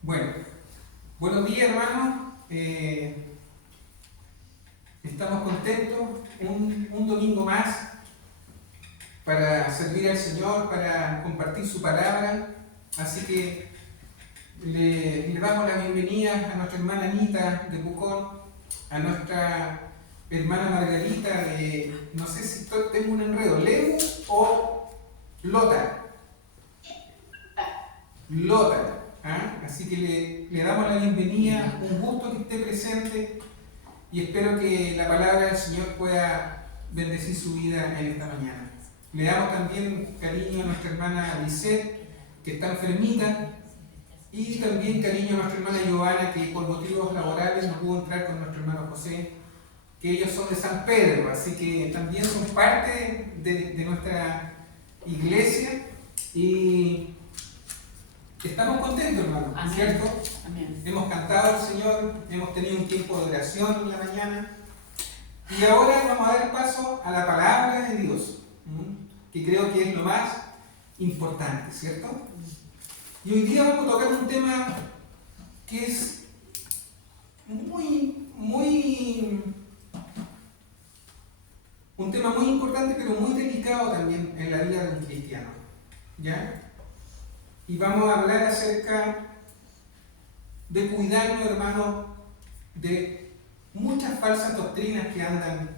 Bueno, buenos días hermanos. Estamos contentos un domingo más para servir al Señor, para compartir su palabra. Así que le damos la bienvenida a nuestra hermana Anita de Pucón, a nuestra hermana Margarita de, no sé si tengo un enredo, Lemu o Lota. Lota. Así que le damos la bienvenida, un gusto que esté presente y espero que la palabra del Señor pueda bendecir su vida en esta mañana. Le damos también cariño a nuestra hermana Lisette, que está enfermita, y también cariño a nuestra hermana Giovanna, que por motivos laborales no pudo entrar con nuestro hermano José, que ellos son de San Pedro, así que también son parte de nuestra iglesia y estamos contentos, hermano, Amén. ¿Cierto? Amén. Hemos cantado al Señor, hemos tenido un tiempo de oración en la mañana y ahora vamos a dar paso a la palabra de Dios, que creo que es lo más importante, ¿cierto? Y hoy día vamos a tocar un tema que es un tema muy importante, pero muy delicado también en la vida de un cristiano, ¿ya? Y vamos a hablar acerca de cuidarnos, hermanos, de muchas falsas doctrinas que andan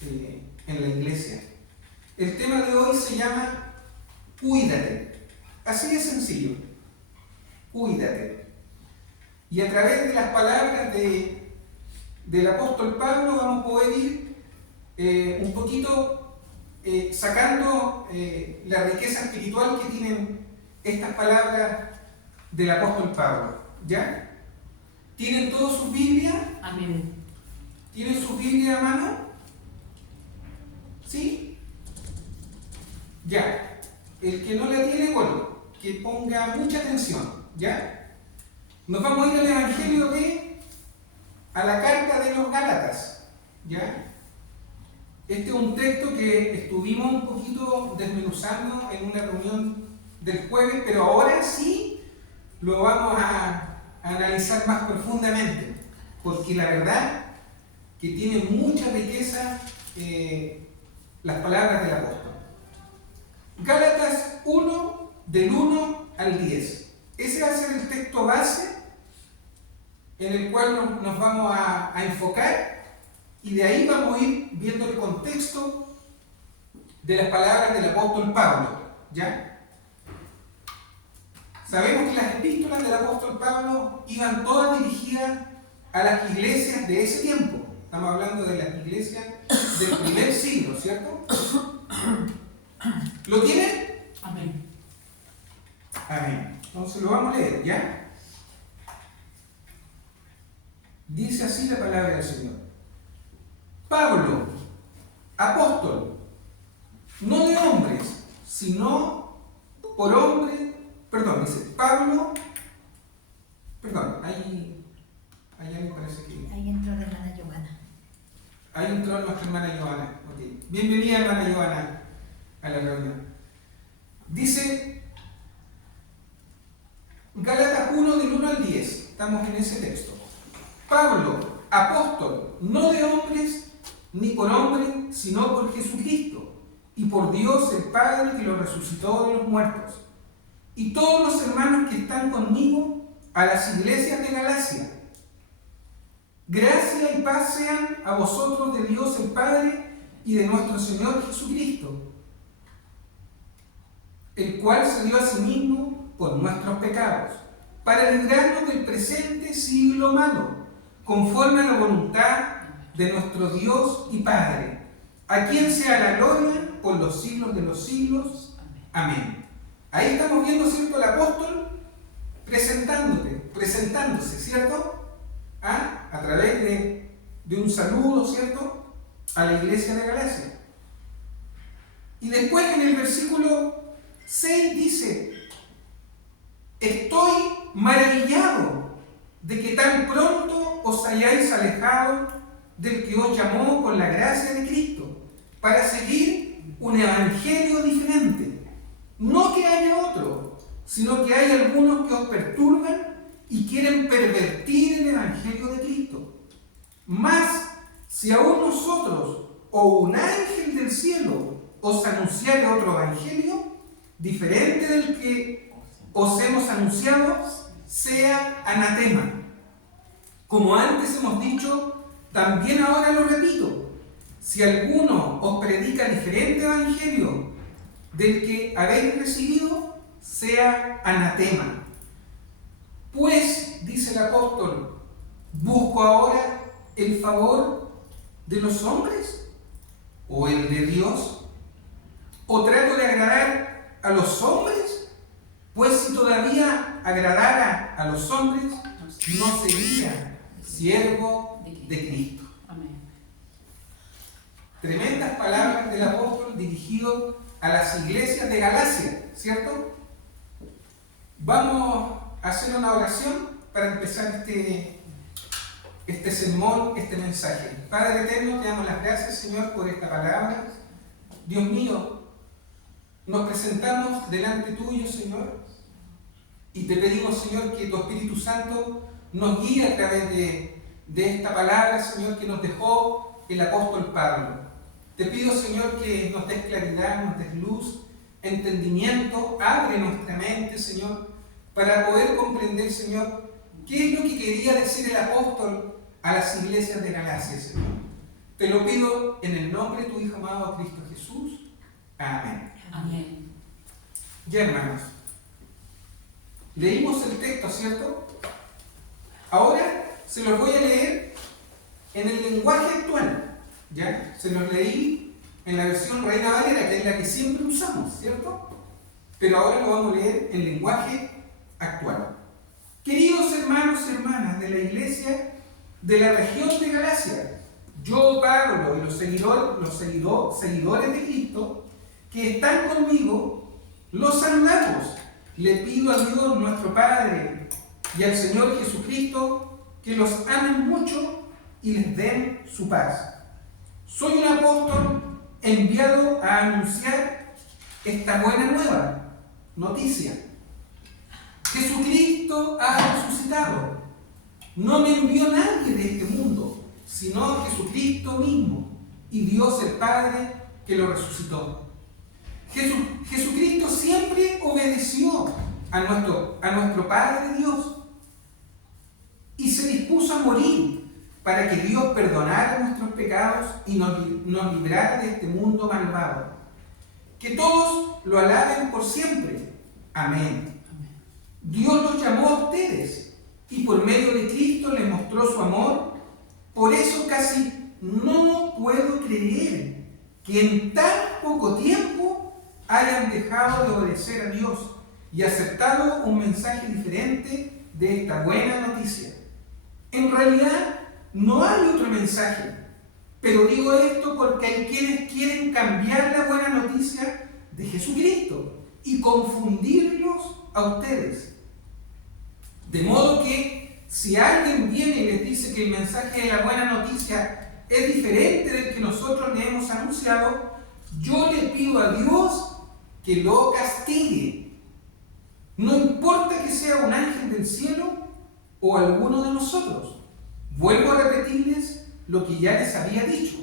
en la iglesia. El tema de hoy se llama Cuídate. Así de sencillo. Cuídate. Y a través de las palabras del apóstol Pablo vamos a poder ir un poquito sacando la riqueza espiritual que tienen estas palabras del apóstol Pablo. ¿Ya? ¿Tienen todos sus Biblias? Amén. ¿Tienen su Biblia a mano? ¿Sí? Ya. El que no la tiene, bueno, que ponga mucha atención. ¿Ya? Nos vamos a ir al Evangelio a la carta de los Gálatas. ¿Ya? Este es un texto que estuvimos un poquito desmenuzando en una reunión del jueves, pero ahora sí lo vamos a analizar más profundamente, porque la verdad que tiene mucha riqueza las palabras del apóstol. Gálatas 1, del 1 al 10. Ese va a ser el texto base en el cual nos vamos a enfocar y de ahí vamos a ir viendo el contexto de las palabras del apóstol Pablo. ¿Ya? Sabemos que las epístolas del apóstol Pablo iban todas dirigidas a las iglesias de ese tiempo. Estamos hablando de las iglesias del primer siglo, ¿cierto? ¿Lo tienen? Amén. Amén. Entonces lo vamos a leer, ¿ya? Dice así la palabra del Señor. Pablo, apóstol, no de hombres, sino por hombres. Perdón, dice Pablo. Perdón, ahí me parece que. Ahí entró la hermana Giovanna. Ahí entró nuestra hermana Giovanna. Okay. Bienvenida, hermana Giovanna, a la reunión. Dice Gálatas 1, del 1 al 10. Estamos en ese texto. Pablo, apóstol, no de hombres ni por hombre, sino por Jesucristo y por Dios el Padre que lo resucitó de los muertos. Y todos los hermanos que están conmigo a las iglesias de Galacia. Gracia y paz sean a vosotros de Dios el Padre y de nuestro Señor Jesucristo, el cual se dio a sí mismo por nuestros pecados, para librarnos del presente siglo malo, conforme a la voluntad de nuestro Dios y Padre, a quien sea la gloria por los siglos de los siglos. Amén. Ahí estamos viendo, ¿cierto?, el apóstol presentándose, ¿cierto? A través de un saludo, ¿cierto?, a la iglesia de Galacia. Y después en el versículo 6 dice: estoy maravillado de que tan pronto os hayáis alejado del que os llamó por la gracia de Cristo, para seguir un evangelio diferente. No que haya otro, sino que hay algunos que os perturban y quieren pervertir el Evangelio de Cristo. Mas, si aún nosotros o un ángel del cielo os anunciare otro Evangelio, diferente del que os hemos anunciado, sea anatema. Como antes hemos dicho, también ahora lo repito, si alguno os predica diferente Evangelio del que habéis recibido, sea anatema. Pues, dice el apóstol, ¿busco ahora el favor de los hombres o el de Dios? ¿O trato de agradar a los hombres? Pues si todavía agradara a los hombres, no sería siervo de Cristo. Amén. Tremendas palabras del apóstol dirigido a las iglesias de Galacia, ¿cierto? Vamos a hacer una oración para empezar este sermón, este mensaje. Padre eterno, te damos las gracias, Señor, por esta palabra. Dios mío, nos presentamos delante tuyo, Señor, y te pedimos, Señor, que tu Espíritu Santo nos guíe a través de esta palabra, Señor, que nos dejó el apóstol Pablo. Te pido, Señor, que nos des claridad, nos des luz, entendimiento, abre nuestra mente, Señor, para poder comprender, Señor, qué es lo que quería decir el apóstol a las iglesias de Galacia, Señor. Te lo pido en el nombre de tu Hijo amado, Cristo Jesús. Amén. Amén. Ya, hermanos, leímos el texto, ¿cierto? Ahora se los voy a leer en el lenguaje actual, ¿ya? Se los leí en la versión Reina Valera, que es la que siempre usamos, ¿cierto? Pero ahora lo vamos a leer en lenguaje actual. Queridos hermanos y hermanas de la iglesia de la región de Galacia, yo, Pablo, y los seguidores de Cristo que están conmigo, los saludamos. Le pido a Dios nuestro Padre y al Señor Jesucristo que los amen mucho y les den su paz. Soy un apóstol enviado a anunciar esta buena nueva noticia. Jesucristo ha resucitado. No me envió nadie de este mundo, sino Jesucristo mismo y Dios el Padre que lo resucitó. Jesucristo siempre obedeció a nuestro Padre Dios y se dispuso a morir para que Dios perdonara nuestros pecados y nos librara de este mundo malvado. Que todos lo alaben por siempre. Amén. Dios los llamó a ustedes y por medio de Cristo les mostró su amor. Por eso casi no puedo creer que en tan poco tiempo hayan dejado de obedecer a Dios y aceptado un mensaje diferente de esta buena noticia. En realidad no hay otro mensaje, pero digo esto porque hay quienes quieren cambiar la buena noticia de Jesucristo y confundirlos a ustedes. De modo que si alguien viene y les dice que el mensaje de la buena noticia es diferente del que nosotros le hemos anunciado, yo le pido a Dios que lo castigue. No importa que sea un ángel del cielo o alguno de nosotros. Vuelvo a repetirles lo que ya les había dicho.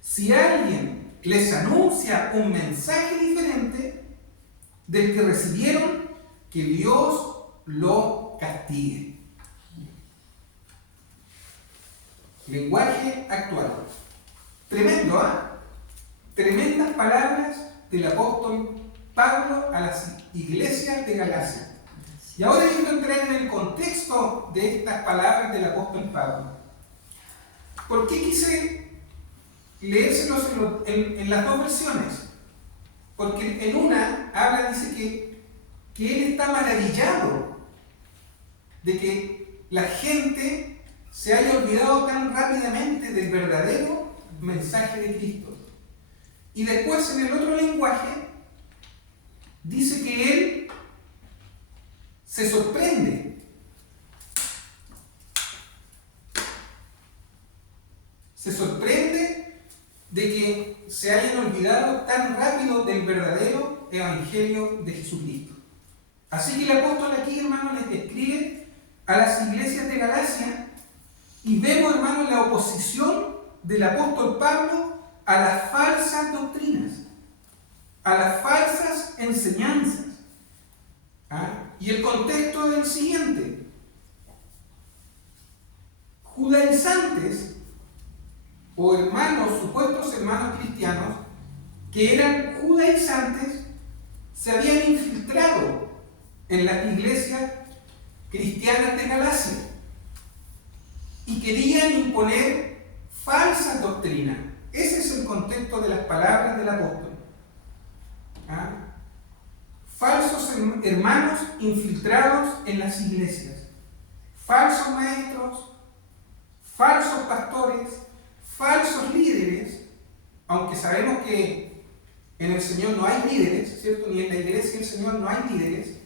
Si alguien les anuncia un mensaje diferente del que recibieron, que Dios lo castigue. Lenguaje actual. Tremendo, ¿ah? Tremendas palabras del apóstol Pablo a las iglesias de Galacia. Y ahora yo quiero entrar en el contexto de estas palabras del apóstol Pablo. ¿Por qué quise leérselos en las dos versiones? Porque en una dice que él está maravillado de que la gente se haya olvidado tan rápidamente del verdadero mensaje de Cristo. Y después en el otro lenguaje dice que él se sorprende. Se sorprende de que se hayan olvidado tan rápido del verdadero evangelio de Jesucristo. Así que el apóstol aquí, hermano, les describe a las iglesias de Galacia y vemos, hermanos, la oposición del apóstol Pablo a las falsas doctrinas, a las falsas enseñanzas. Y el contexto es el siguiente: judaizantes o hermanos, supuestos hermanos cristianos, que eran judaizantes, se habían infiltrado en las iglesias cristianas de Galacia y querían imponer falsas doctrinas. Ese es el contexto de las palabras del apóstol. Falsos hermanos infiltrados en las iglesias, falsos maestros, falsos pastores, falsos líderes, aunque sabemos que en el Señor no hay líderes, ¿cierto? Ni en la iglesia del Señor no hay líderes,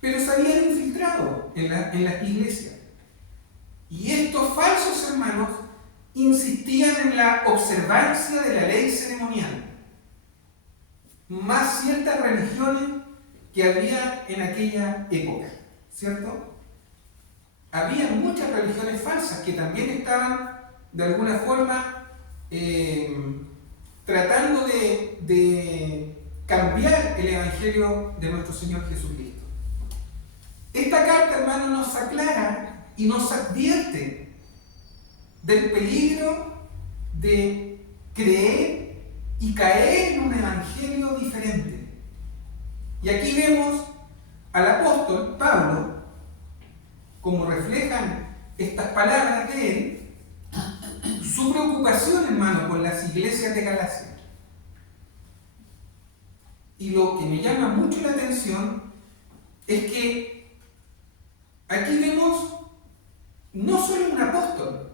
pero se habían infiltrado en las iglesias. Y estos falsos hermanos insistían en la observancia de la ley ceremonial, más ciertas religiones que había en aquella época, ¿cierto? Había muchas religiones falsas que también estaban de alguna forma tratando de cambiar el evangelio de nuestro Señor Jesucristo. Esta carta, hermano, nos aclara y nos advierte del peligro de creer y caer en un evangelio diferente. Y aquí vemos al apóstol Pablo, como reflejan estas palabras de él, su preocupación, hermano, con las iglesias de Galacia. Y lo que me llama mucho la atención es que aquí vemos no solo un apóstol,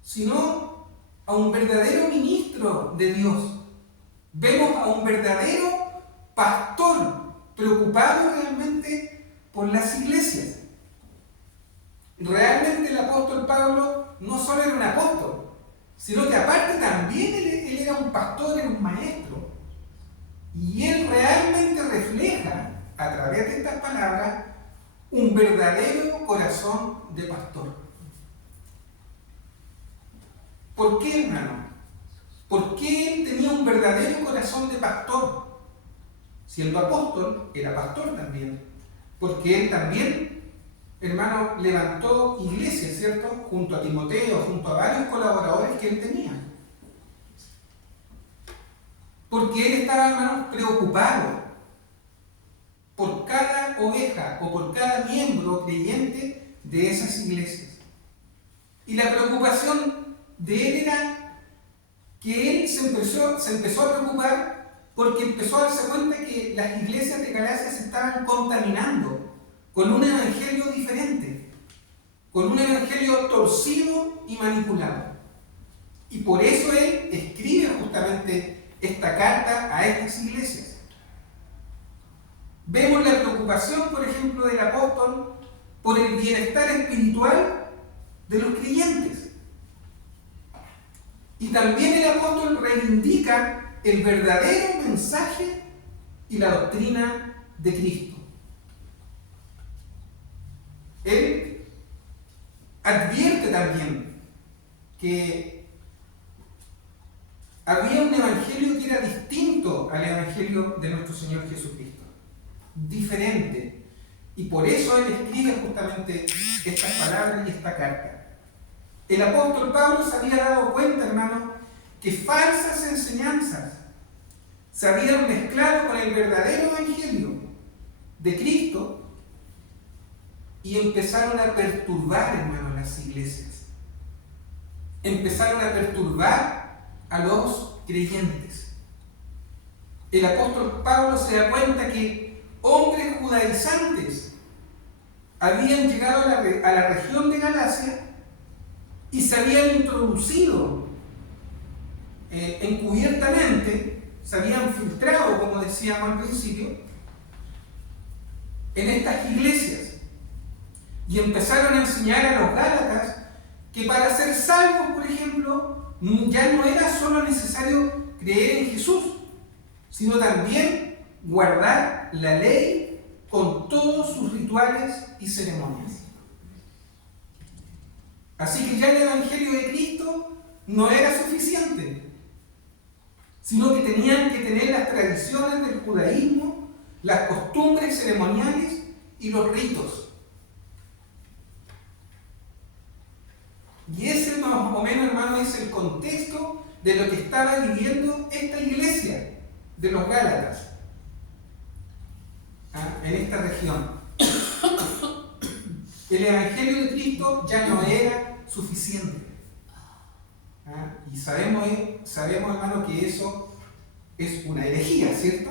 sino a un verdadero ministro de Dios. Vemos a un verdadero pastor preocupado realmente por las iglesias. Realmente el apóstol Pablo no solo era un apóstol, sino que aparte también él era un pastor, era un maestro. Y él realmente refleja, a través de estas palabras, un verdadero corazón de pastor. ¿Por qué, hermano? ¿Por qué él tenía un verdadero corazón de pastor? Siendo apóstol, era pastor también. Porque él también, hermano, levantó iglesias, ¿cierto? Junto a Timoteo, junto a varios colaboradores que él tenía. Porque él estaba, hermano, preocupado por cada oveja o por cada miembro creyente de esas iglesias. Y la preocupación de él era que él se empezó a preocupar porque empezó a darse cuenta que las iglesias de Galacia se estaban contaminando con un evangelio diferente, con un evangelio torcido y manipulado. Y por eso él escribe justamente esta carta a estas iglesias. Vemos la preocupación, por ejemplo, del apóstol por el bienestar espiritual de los creyentes. Y también el apóstol reivindica el verdadero mensaje y la doctrina de Cristo. Él advierte también que había un evangelio que era distinto al evangelio de nuestro Señor Jesucristo, diferente. Y por eso él escribe justamente estas palabras y esta carta. El apóstol Pablo se había dado cuenta, hermano, que falsas enseñanzas se habían mezclado con el verdadero evangelio de Cristo y empezaron a perturbar, hermano, las iglesias. Empezaron a perturbar a los creyentes. El apóstol Pablo se da cuenta que hombres judaizantes habían llegado a la región de Galacia y se habían introducido encubiertamente, se habían filtrado, como decíamos al principio, en estas iglesias y empezaron a enseñar a los gálatas que para ser salvos, por ejemplo, ya no era solo necesario creer en Jesús, sino también guardar la ley con todos sus rituales y ceremonias. Así que ya el Evangelio de Cristo no era suficiente, sino que tenían que tener las tradiciones del judaísmo, las costumbres ceremoniales y los ritos. Y ese más o menos, hermano, es el contexto de lo que estaba viviendo esta iglesia de los Gálatas en esta región. El Evangelio de Cristo ya no era suficiente. Y sabemos, hermano, que eso es una herejía, ¿cierto?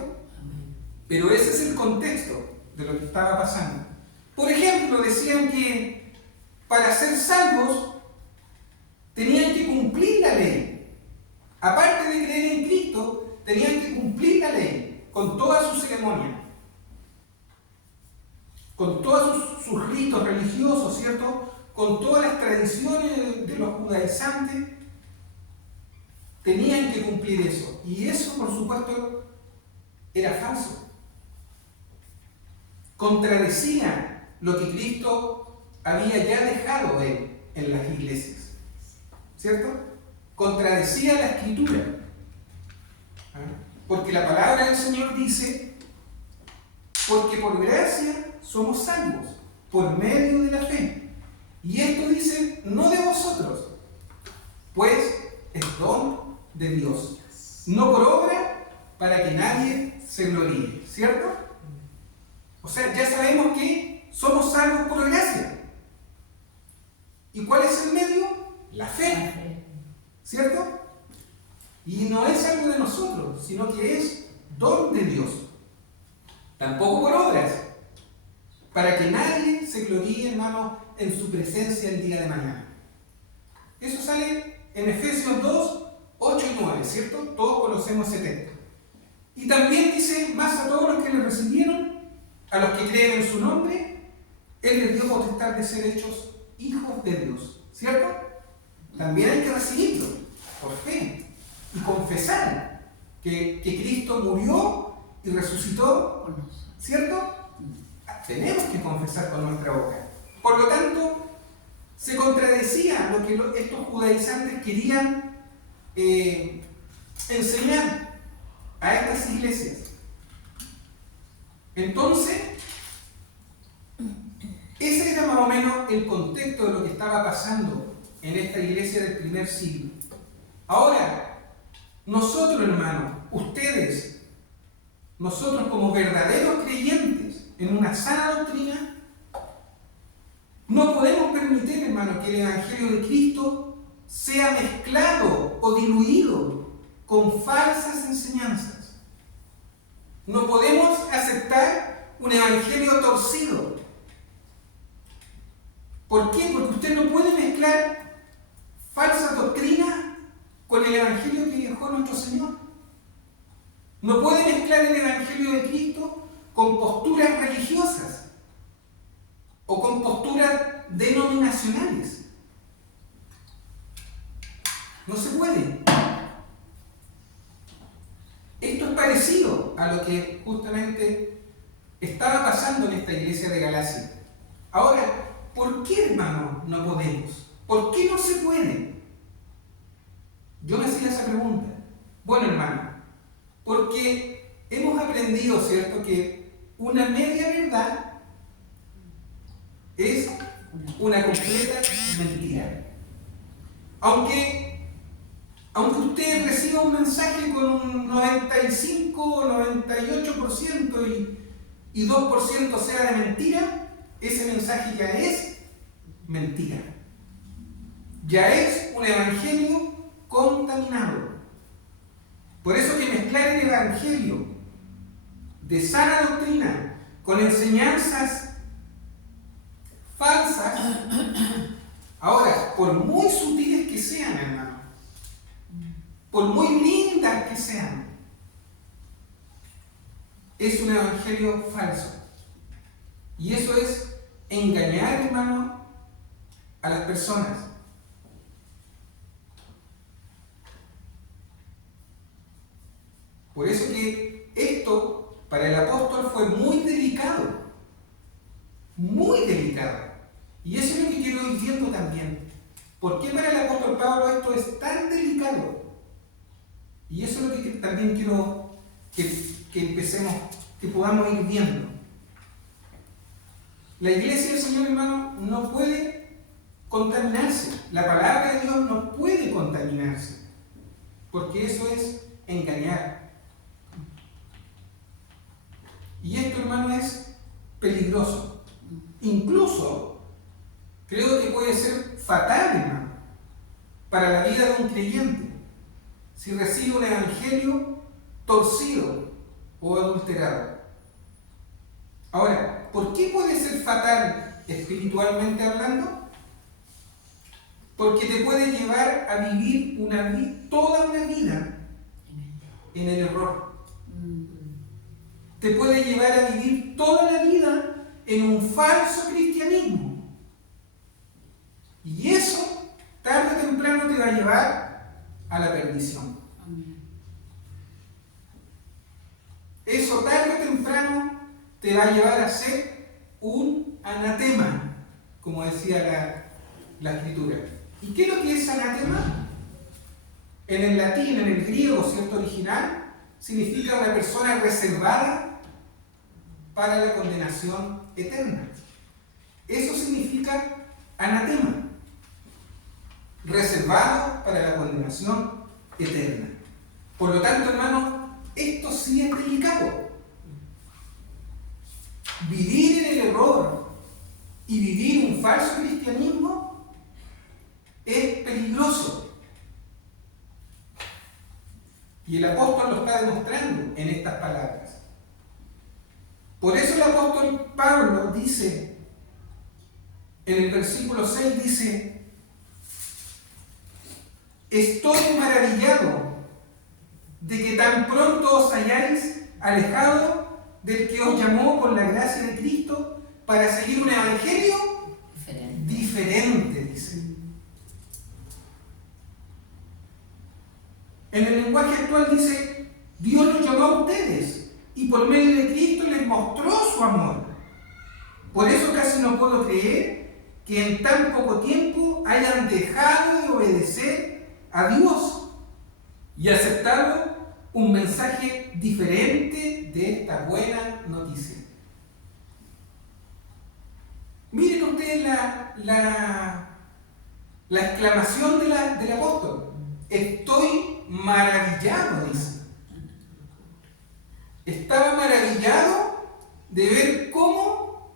Pero ese es el contexto de lo que estaba pasando. Por ejemplo, decían que para ser salvos tenían que cumplir la ley. Aparte de creer en Cristo, tenían que cumplir la ley con toda su ceremonia, con todos sus ritos religiosos, ¿cierto? Con todas las tradiciones de los judaizantes, tenían que cumplir eso. Y eso, por supuesto, era falso. Contradecía lo que Cristo había ya dejado en las iglesias, ¿cierto? Contradecía la Escritura. Porque la palabra del Señor dice: porque por gracia somos salvos, por medio de la fe. Y esto dice: no de vosotros, pues es don de Dios, no por obra, para que nadie se gloríe, ¿cierto? O sea, ya sabemos que somos salvos por gracia. ¿Y cuál es el medio? La fe, ¿cierto? Y no es algo de nosotros, sino que es don de Dios. Tampoco por obras, para que nadie se gloríe, hermano, en su presencia el día de mañana. Eso sale en Efesios 2, 8 y 9, ¿cierto? Todos conocemos ese texto. Y también dice: más a todos los que le recibieron, a los que creen en su nombre, Él les dio potestad de ser hechos hijos de Dios, ¿cierto? También hay que recibirlo por fe y confesar que Cristo murió y resucitó, ¿cierto? Tenemos que confesar con nuestra boca. Por lo tanto, se contradecía lo que estos judaizantes querían enseñar a estas iglesias. Entonces, ese era más o menos el contexto de lo que estaba pasando en esta iglesia del primer siglo. Ahora, nosotros, hermanos, ustedes, nosotros como verdaderos creyentes en una sana doctrina, no podemos permitir, hermano, que el Evangelio de Cristo sea mezclado o diluido con falsas enseñanzas. No podemos aceptar un Evangelio torcido. ¿Por qué? Porque usted no puede mezclar falsa doctrina con el Evangelio que dejó nuestro Señor. No puede mezclar el Evangelio de Cristo con posturas religiosas o con posturas denominacionales. No se puede. Esto es parecido a lo que justamente estaba pasando en esta iglesia de Galacia. Ahora, ¿por qué, hermano, no podemos? ¿Por qué no se puede? Yo me hacía esa pregunta. Bueno, hermano, porque hemos aprendido, ¿cierto?, que una media verdad es una completa mentira. Aunque usted reciba un mensaje con un 95 o 98% y 2% sea de mentira, ese mensaje ya es mentira. Ya es un evangelio contaminado. Por eso que mezclar el evangelio de sana doctrina con enseñanzas falsas, ahora, por muy sutiles que sean, hermano, por muy lindas que sean, es un evangelio falso. Y eso es engañar, hermano, a las personas. Por eso que esto para el apóstol fue muy delicado. muy delicada. Y eso es lo que quiero ir viendo también. ¿Por qué para el apóstol Pablo esto es tan delicado? Y eso es lo que también quiero que empecemos, que podamos ir viendo. La iglesia del Señor, hermano, no puede contaminarse. La palabra de Dios no puede contaminarse. Porque eso es engañar. Y esto, hermano, es peligroso. Incluso, creo que puede ser fatal, hermano, para la vida de un creyente, si recibe un evangelio torcido o adulterado. Ahora, ¿por qué puede ser fatal espiritualmente hablando? Porque te puede llevar a vivir toda una vida en el error. Te puede llevar a vivir toda la vida en un falso cristianismo. Y eso, tarde o temprano, te va a llevar a la perdición. Eso, tarde o temprano, te va a llevar a ser un anatema, como decía la Escritura. ¿Y qué es lo que es anatema? En el latín, en el griego, ¿cierto? Original, significa una persona reservada para la condenación eterna. Eso significa anatema, reservado para la condenación eterna. Por lo tanto, hermano, esto sí es delicado. Vivir en el error y vivir un falso cristianismo es peligroso. Y el apóstol lo está demostrando en estas palabras. Por eso el apóstol Pablo dice, en el versículo 6 dice: estoy maravillado de que tan pronto os hayáis alejado del que os llamó por la gracia de Cristo para seguir un evangelio diferente, dice. En el lenguaje actual dice: Dios los llamó a ustedes y por medio de Cristo les mostró su amor. Por eso casi no puedo creer que en tan poco tiempo hayan dejado de obedecer a Dios y aceptado un mensaje diferente de esta buena noticia. Miren ustedes la exclamación del apóstol. Estoy maravillado, dice. Estaba maravillado de ver cómo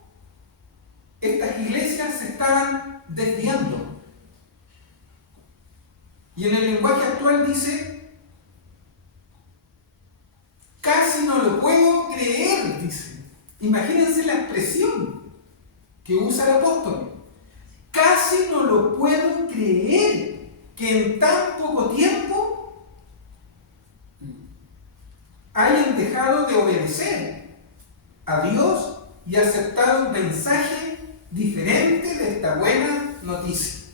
estas iglesias se estaban desviando. Y en el lenguaje actual dice: casi no lo puedo creer, dice. Imagínense la expresión que usa el apóstol. Casi no lo puedo creer que en tan poco tiempo hayan dejado de obedecer a Dios y aceptado un mensaje diferente de esta buena noticia.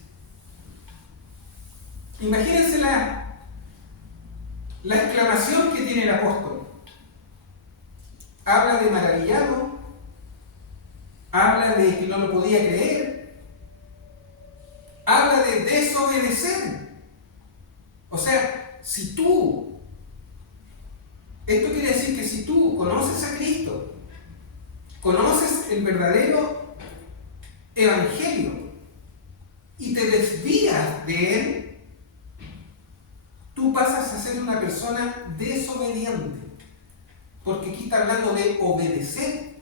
Imagínense la exclamación que tiene el apóstol. Habla de maravillado, habla de que no lo podía creer, habla de desobedecer. O sea, esto quiere decir que si tú conoces a Cristo, conoces el verdadero evangelio y te desvías de él, tú pasas a ser una persona desobediente. Porque aquí está hablando de obedecer.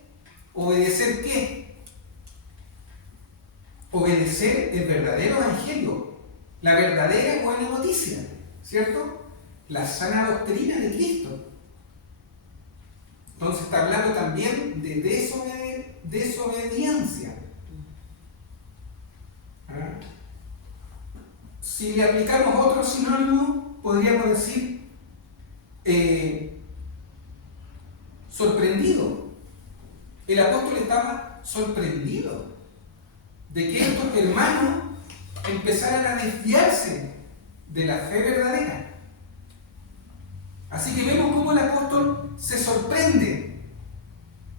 ¿Obedecer qué? Obedecer el verdadero evangelio, la verdadera buena noticia, ¿cierto? La sana doctrina de Cristo. Entonces está hablando también de desobediencia. ¿Ah? Si le aplicamos otro sinónimo, podríamos decir sorprendido. El apóstol estaba sorprendido de que estos hermanos empezaran a desviarse de la fe verdadera. Así que vemos cómo el apóstol se sorprende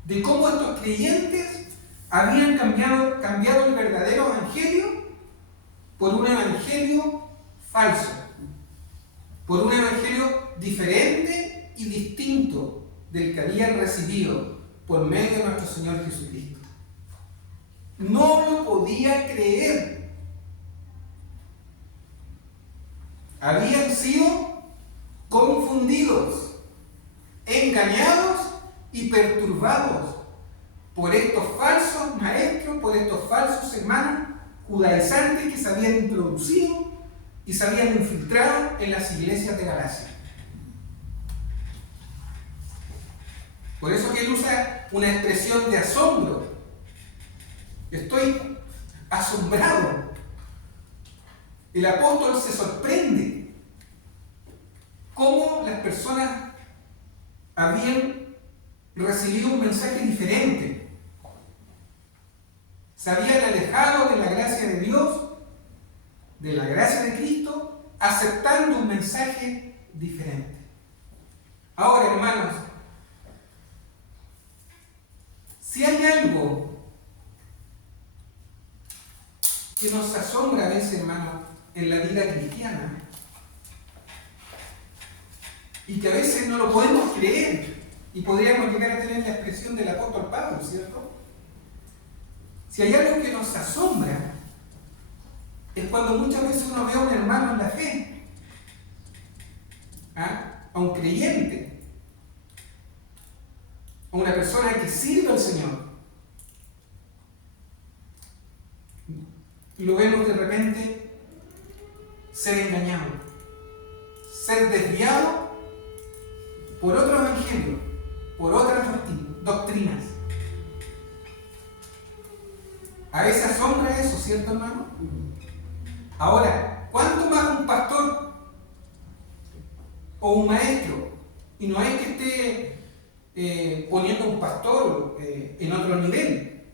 de cómo estos creyentes habían cambiado el verdadero evangelio por un evangelio falso, por un evangelio diferente y distinto del que habían recibido por medio de nuestro Señor Jesucristo. No lo podía creer. Habían sido confundidos, engañados y perturbados por estos falsos maestros, por estos falsos hermanos judaizantes que se habían introducido y se habían infiltrado en las iglesias de Galacia. Por eso que él usa una expresión de asombro. Estoy asombrado. El apóstol se sorprende cómo las personas habían recibido un mensaje diferente. Se habían alejado de la gracia de Dios, de la gracia de Cristo, aceptando un mensaje diferente. Ahora, hermanos, si hay algo que nos asombra a veces, hermanos, en la vida cristiana, y que a veces no lo podemos creer, y podríamos llegar a tener la expresión del apóstol Pablo, ¿cierto? Si hay algo que nos asombra, es cuando muchas veces uno ve a un hermano en la fe, a un creyente, a una persona que sirve al Señor, y lo vemos de repente ser engañado, ser desviado por otro evangelio, por otras doctrinas. A veces asombra eso, ¿cierto, hermano? Ahora, ¿cuánto más un pastor o un maestro? Y no es que esté poniendo un pastor en otro nivel,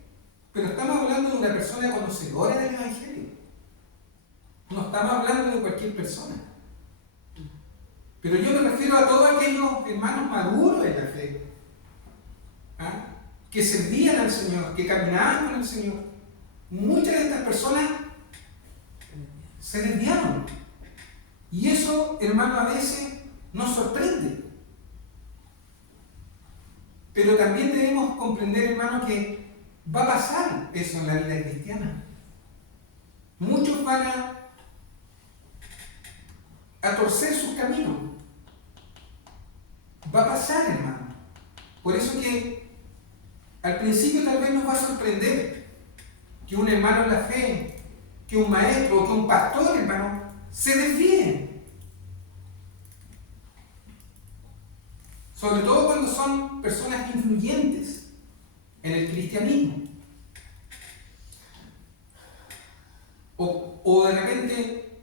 pero estamos hablando de una persona conocedora del evangelio. No estamos hablando de cualquier persona. Pero yo me refiero a todos aquellos hermanos maduros en la fe, que servían al Señor, que caminaban con el Señor. Muchas de estas personas se desviaron. Y eso, hermano, a veces nos sorprende. Pero también debemos comprender, hermano, que va a pasar eso en la vida cristiana. Muchos van a torcer sus caminos. Va a pasar, hermano. Por eso que al principio tal vez nos va a sorprender que un hermano en la fe, que un maestro o que un pastor, hermano, se desvíen. Sobre todo cuando son personas influyentes en el cristianismo. O de repente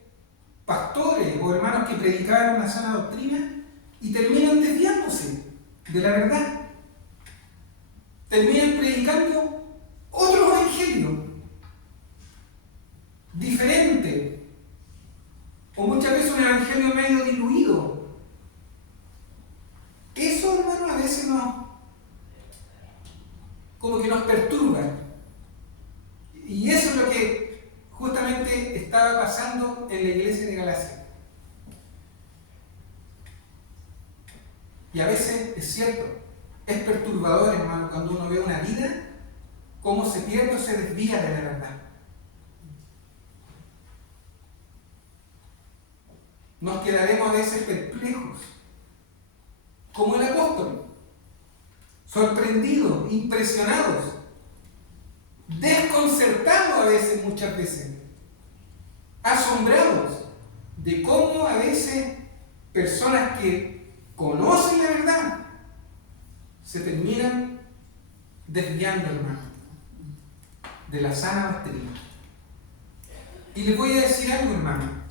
pastores o hermanos que predicaban una sana doctrina y terminan desviándose de la verdad. Terminan predicando otro evangelio diferente, o muchas veces un evangelio medio diluido. Eso, hermano, a veces como que nos perturba. Y eso es lo que justamente estaba pasando en la iglesia de Galacia. Y a veces es cierto, es perturbador, hermano, cuando uno ve una vida, cómo se pierde o se desvía de la verdad. Nos quedaremos a veces perplejos, como el apóstol, sorprendidos, impresionados, desconcertados a veces, muchas veces, asombrados de cómo a veces personas que conocen la verdad se terminan desviando, hermano, de la sana doctrina. Y les voy a decir algo, hermano.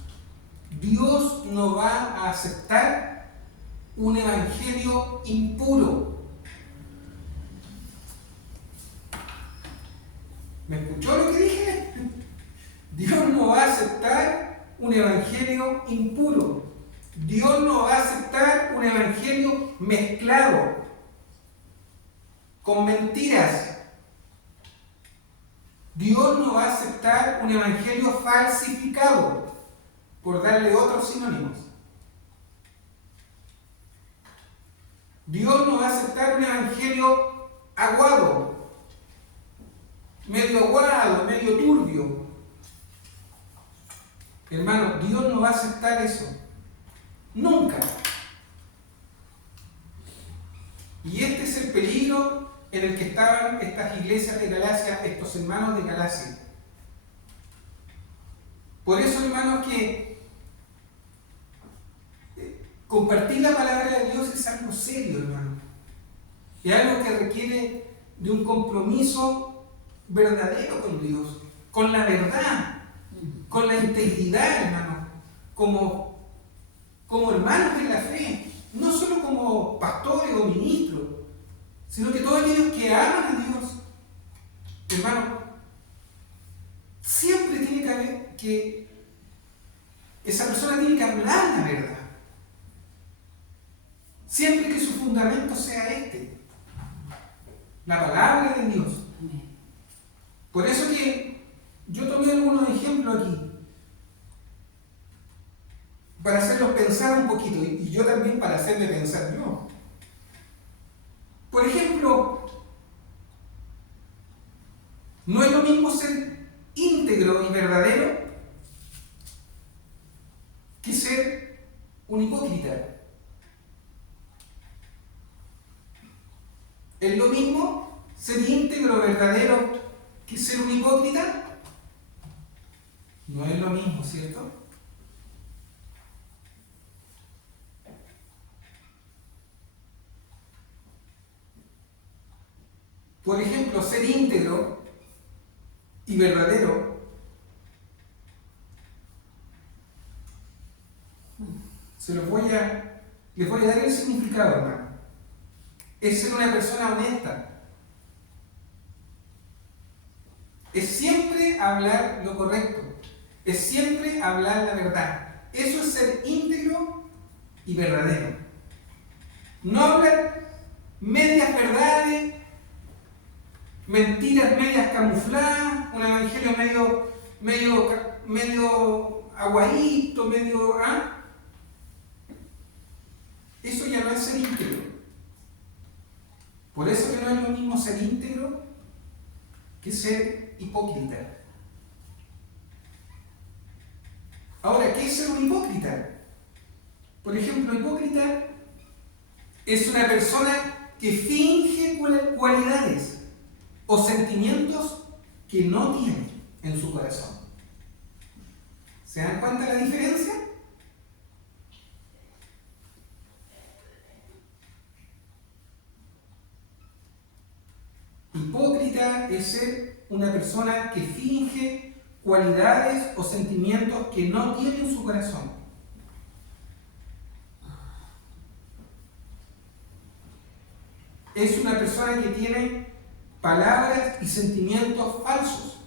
Dios no va a aceptar un evangelio impuro. ¿Me escuchó lo que dije? Dios no va a aceptar un evangelio impuro. Dios no va a aceptar un evangelio mezclado con mentiras. Dios no va a aceptar un evangelio falsificado, por darle otros sinónimos. Dios no va a aceptar un evangelio aguado, medio turbio. Hermano, Dios no va a aceptar eso. Nunca. Y este es el peligro en el que estaban estas iglesias de Galacia, estos hermanos de Galacia. Por eso, hermanos, que compartir la palabra de Dios es algo serio, hermano. Es algo que requiere de un compromiso verdadero con Dios, con la verdad, con la integridad, hermano, como hermanos en la fe, no solo como pastores o ministros, sino que todos aquellos que aman a Dios, hermano, siempre tiene que haber que esa persona tiene que hablar la verdad. Siempre que su fundamento sea la palabra de Dios. Por eso que yo tomé algunos ejemplos aquí, para hacerlos pensar un poquito, y yo también para hacerme pensar yo. Por ejemplo, no es lo mismo ser íntegro y verdadero que ser un hipócrita. ¿Es lo mismo ser íntegro, verdadero, que ser un hipócrita? No es lo mismo, ¿cierto? Por ejemplo, ser íntegro y verdadero les voy a dar el significado, hermano. Es ser una persona honesta. Es siempre hablar lo correcto. Es siempre hablar la verdad. Eso es ser íntegro y verdadero. No hablar medias verdades, mentiras medias camufladas, un evangelio medio aguadito, Eso ya no es ser íntegro. Por eso que no es lo mismo ser íntegro que ser hipócrita. Ahora, ¿qué es ser un hipócrita? Por ejemplo, hipócrita es una persona que finge cualidades o sentimientos que no tiene en su corazón. ¿Se dan cuenta de la diferencia? Hipócrita es ser una persona que finge cualidades o sentimientos que no tiene en su corazón. Es una persona que tiene palabras y sentimientos falsos,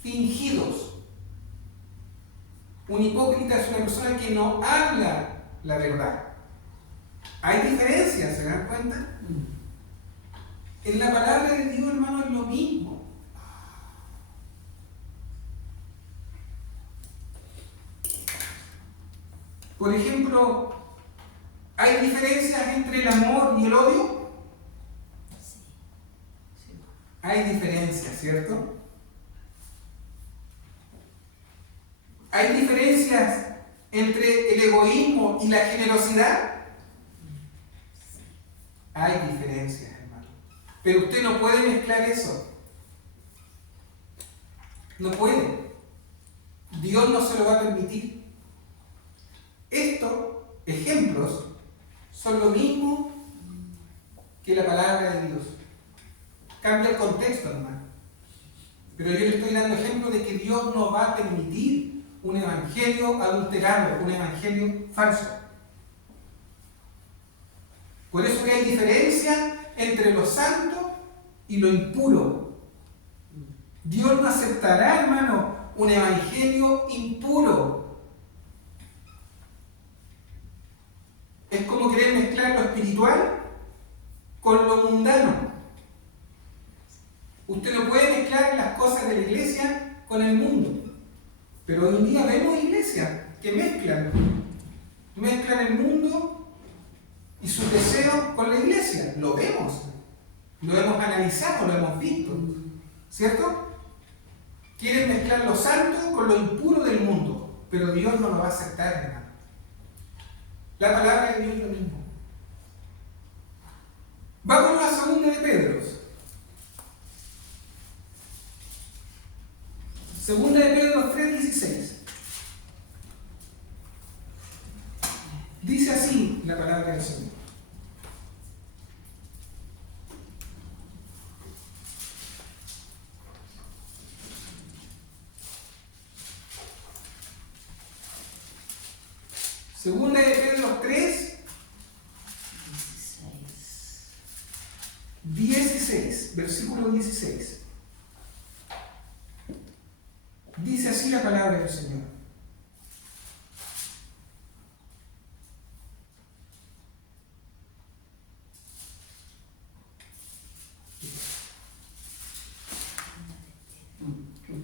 fingidos. Un hipócrita es una persona que no habla la verdad. Hay diferencias, ¿se dan cuenta? En la palabra de Dios, hermano, es lo mismo. Por ejemplo, ¿hay diferencias entre el amor y el odio? Hay diferencias, ¿cierto? ¿Hay diferencias entre el egoísmo y la generosidad? Hay diferencias, hermano. Pero usted no puede mezclar eso. No puede. Dios no se lo va a permitir. Estos ejemplos son lo mismo que la palabra de Dios. Cambia el contexto, hermano. Pero yo le estoy dando ejemplo de que Dios no va a permitir un evangelio adulterado, un evangelio falso. Por eso que hay diferencia entre lo santo y lo impuro. Dios no aceptará, hermano, un evangelio impuro. Es como querer mezclar lo espiritual con lo mundano. Usted no puede mezclar de la iglesia con el mundo. Pero hoy en día vemos iglesias que mezclan el mundo y sus deseos con la iglesia. Lo vemos, lo hemos analizado, lo hemos visto, ¿cierto? Quieren mezclar lo santo con lo impuro del mundo, pero Dios no lo va a aceptar, hermano. La palabra de Dios es lo mismo. Vamos a la segunda de Pedro. Segunda de Pedro 3:16. Dice así la palabra del Señor. Segunda de Pedro 3:16, versículo 16. Dice así la palabra del Señor.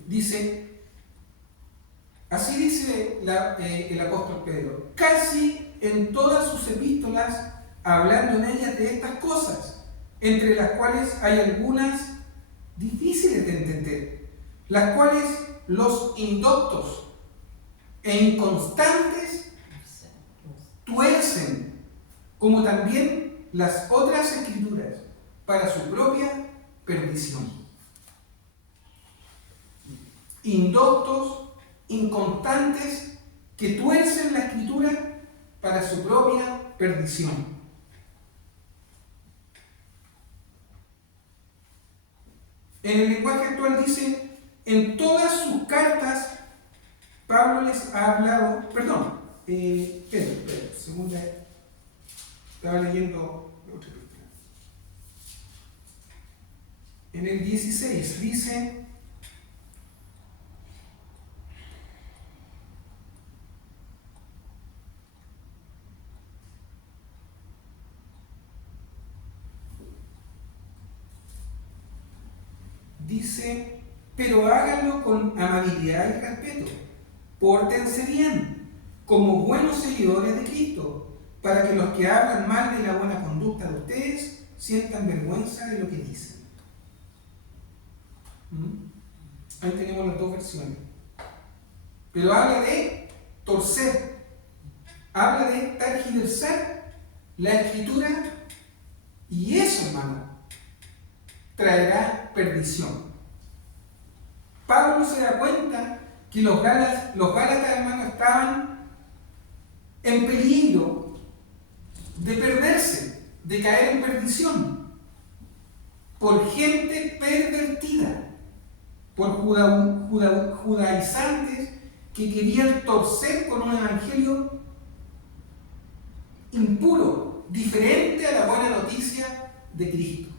Dice, así dice el apóstol Pedro, casi en todas sus epístolas, hablando en ellas de estas cosas, entre las cuales hay algunas difíciles de entender, las cuales los indoctos e inconstantes tuercen, como también las otras escrituras, para su propia perdición. Indoctos, inconstantes, que tuercen la escritura para su propia perdición. En el lenguaje actual dice, en todas sus cartas, Pablo les ha hablado, segunda, estaba leyendo otra epístola. En el 16 dice, pero háganlo con amabilidad y respeto. Pórtense bien, como buenos seguidores de Cristo, para que los que hablan mal de la buena conducta de ustedes sientan vergüenza de lo que dicen. Ahí tenemos las dos versiones. Pero habla de torcer, habla de tergiversar la escritura, y eso, hermano, traerá perdición. Pablo se da cuenta que los gálatas, hermano, estaban en peligro de perderse, de caer en perdición, por gente pervertida, por judaizantes que querían torcer con un evangelio impuro, diferente a la buena noticia de Cristo.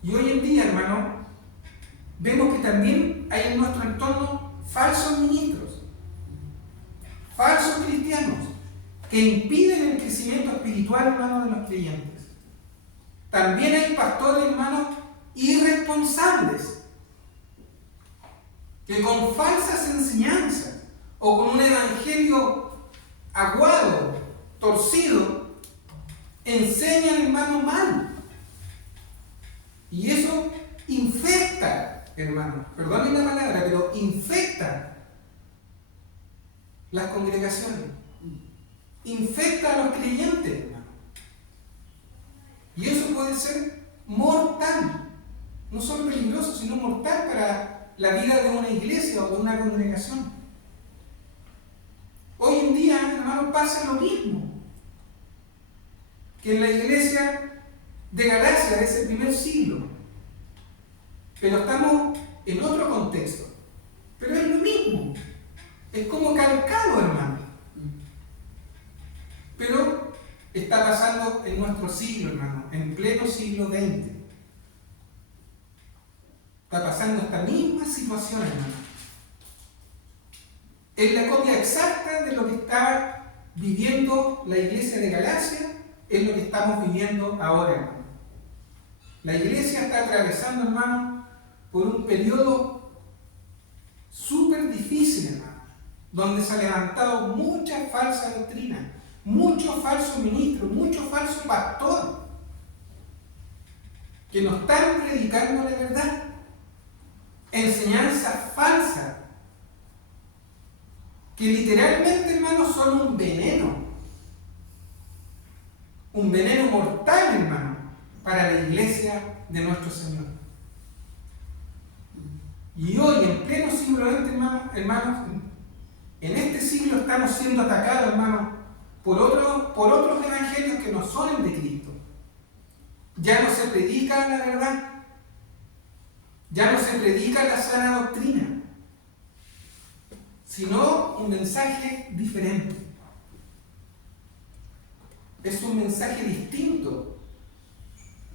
Y hoy en día, hermano, vemos que también hay en nuestro entorno falsos ministros, falsos cristianos, que impiden el crecimiento espiritual, hermano, de los creyentes. También hay pastores, hermanos, irresponsables, que con falsas enseñanzas o con un evangelio aguado, torcido, enseñan, hermano, mal. Y eso infecta, hermano, perdonen la palabra, pero infecta las congregaciones, infecta a los creyentes, hermano. Y eso puede ser mortal, no solo peligroso, sino mortal para la vida de una iglesia o de una congregación. Hoy en día, hermano, pasa lo mismo que en la iglesia de Galacia de ese primer siglo, pero estamos en otro contexto, pero es lo mismo, es como calcado, hermano, pero está pasando en nuestro siglo, hermano, en pleno siglo XX, está pasando esta misma situación, hermano. Es la copia exacta de lo que estaba viviendo la iglesia de Galacia, es lo que estamos viviendo ahora, hermano. La iglesia está atravesando, hermano, por un periodo súper difícil, hermano, donde se ha levantado mucha falsa doctrina, mucho falso ministro, mucho falso pastor, que nos están predicando la verdad, enseñanza falsa, que literalmente, hermano, son un veneno mortal, hermano, para la iglesia de nuestro Señor. Y hoy, en pleno siglo XX, hermanos, en este siglo estamos siendo atacados, hermanos, por otros evangelios que no son el de Cristo. Ya no se predica la verdad, ya no se predica la sana doctrina, sino un mensaje diferente. Es un mensaje distinto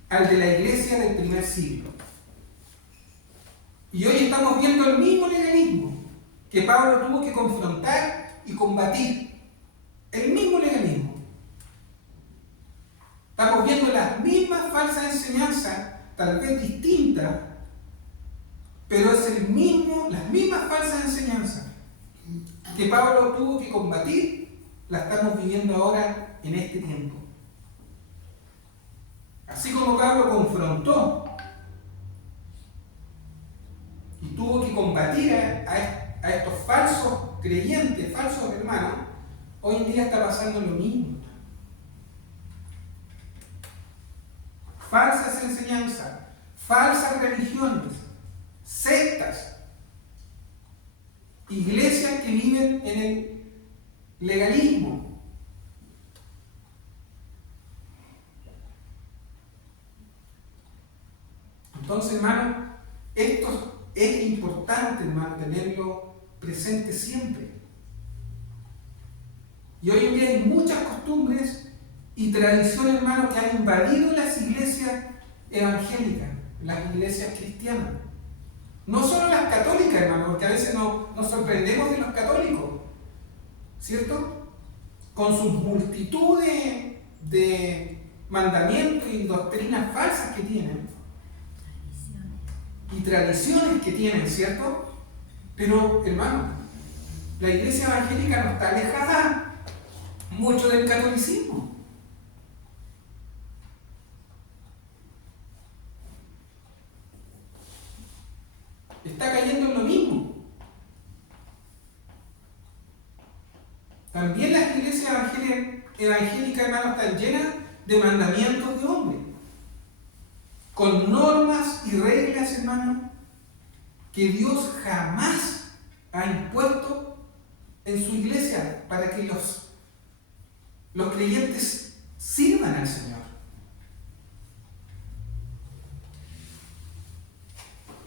al de la iglesia del primer siglo. Y hoy estamos viendo el mismo legalismo que Pablo tuvo que confrontar y combatir. El mismo legalismo. Estamos viendo las mismas falsas enseñanzas, tal vez distintas, pero es las mismas falsas enseñanzas que Pablo tuvo que combatir, las estamos viviendo ahora en este tiempo. Así como Pablo confrontó y tuvo que combatir a estos falsos creyentes, falsos hermanos, hoy en día está pasando lo mismo. Falsas enseñanzas, falsas religiones, sectas, iglesias que viven en el legalismo. Entonces, hermano, esto es importante mantenerlo presente siempre. Y hoy en día hay muchas costumbres y tradiciones, hermano, que han invadido las iglesias evangélicas, las iglesias cristianas. No solo las católicas, hermano, porque a veces nos sorprendemos de los católicos, ¿cierto? Con sus multitudes de mandamientos y doctrinas falsas que tienen, y tradiciones que tienen, ¿cierto? Pero, hermano, la iglesia evangélica no está alejada mucho del catolicismo. Está cayendo en lo mismo. También las iglesias evangélicas, hermanos, están llenas de mandamientos de hombres, con normas y reglas, hermano, que Dios jamás ha impuesto en su iglesia para que los creyentes sirvan al Señor.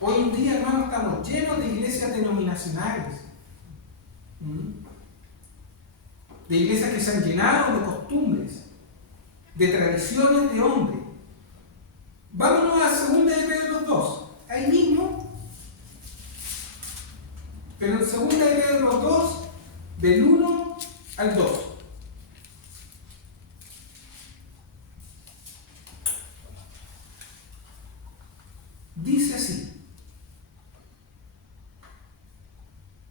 Hoy en día, hermano, estamos llenos de iglesias denominacionales, de iglesias que se han llenado de costumbres, de tradiciones de hombres. Vámonos a 2 de Pedro 2, ahí mismo, pero en 2 de Pedro 2, del 1 al 2. Dice así: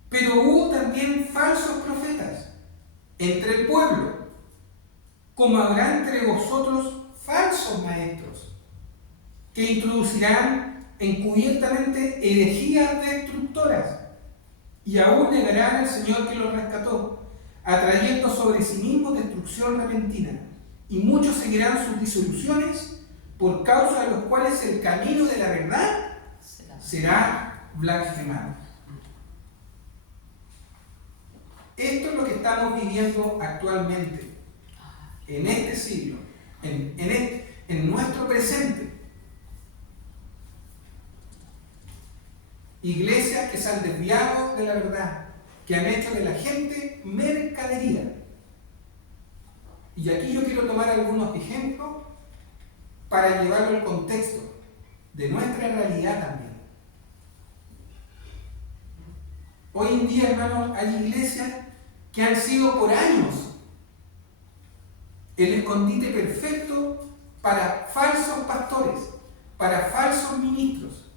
pero hubo también falsos profetas entre el pueblo, como habrá entre vosotros falsos maestros, que introducirán encubiertamente herejías destructoras, y aún negarán al Señor que los rescató, atrayendo sobre sí mismos destrucción repentina, y muchos seguirán sus disoluciones, por causa de los cuales el camino de la verdad será blasfemado. Esto es lo que estamos viviendo actualmente, en este siglo, en nuestro presente. Iglesias que se han desviado de la verdad, que han hecho de la gente mercadería. Y aquí yo quiero tomar algunos ejemplos para llevarlo al contexto de nuestra realidad también. Hoy en día, hermanos, hay iglesias que han sido por años el escondite perfecto para falsos pastores, para falsos ministros,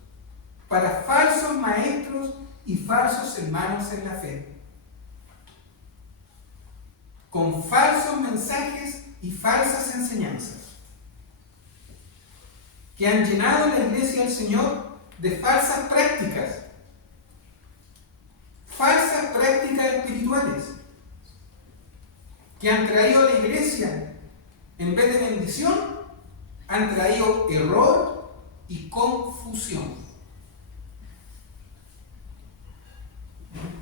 para falsos maestros y falsos hermanos en la fe, con falsos mensajes y falsas enseñanzas, que han llenado la iglesia del Señor de falsas prácticas espirituales, que han traído a la iglesia, en vez de bendición, han traído error y confusión.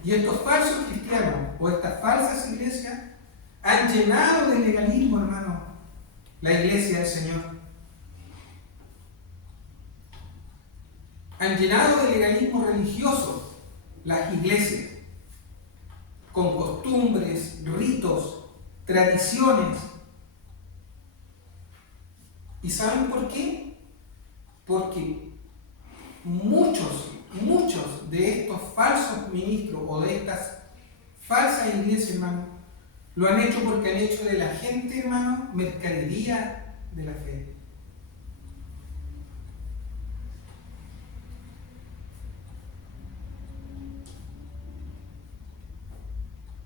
Y estos falsos cristianos o estas falsas iglesias han llenado de legalismo, hermano, la iglesia del Señor. Han llenado de legalismo religioso las iglesias, con costumbres, ritos, tradiciones. ¿Y saben por qué? Porque muchos de estos falsos ministros o de estas falsas iglesias, hermano, lo han hecho porque han hecho de la gente, hermano, mercadería de la fe.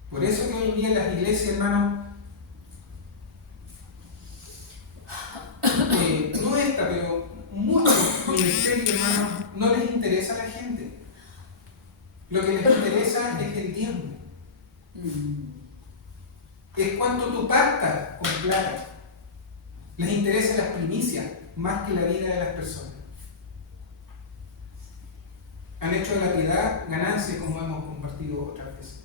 Por eso que hoy en día las iglesias, hermano, no esta, pero muchos ministerios, hermano, no les interesa a la gente. Lo que les interesa es el diezmo. Es cuánto tú pactas con plata. Les interesa las primicias más que la vida de las personas. Han hecho de la piedad ganancia, como hemos compartido otras veces.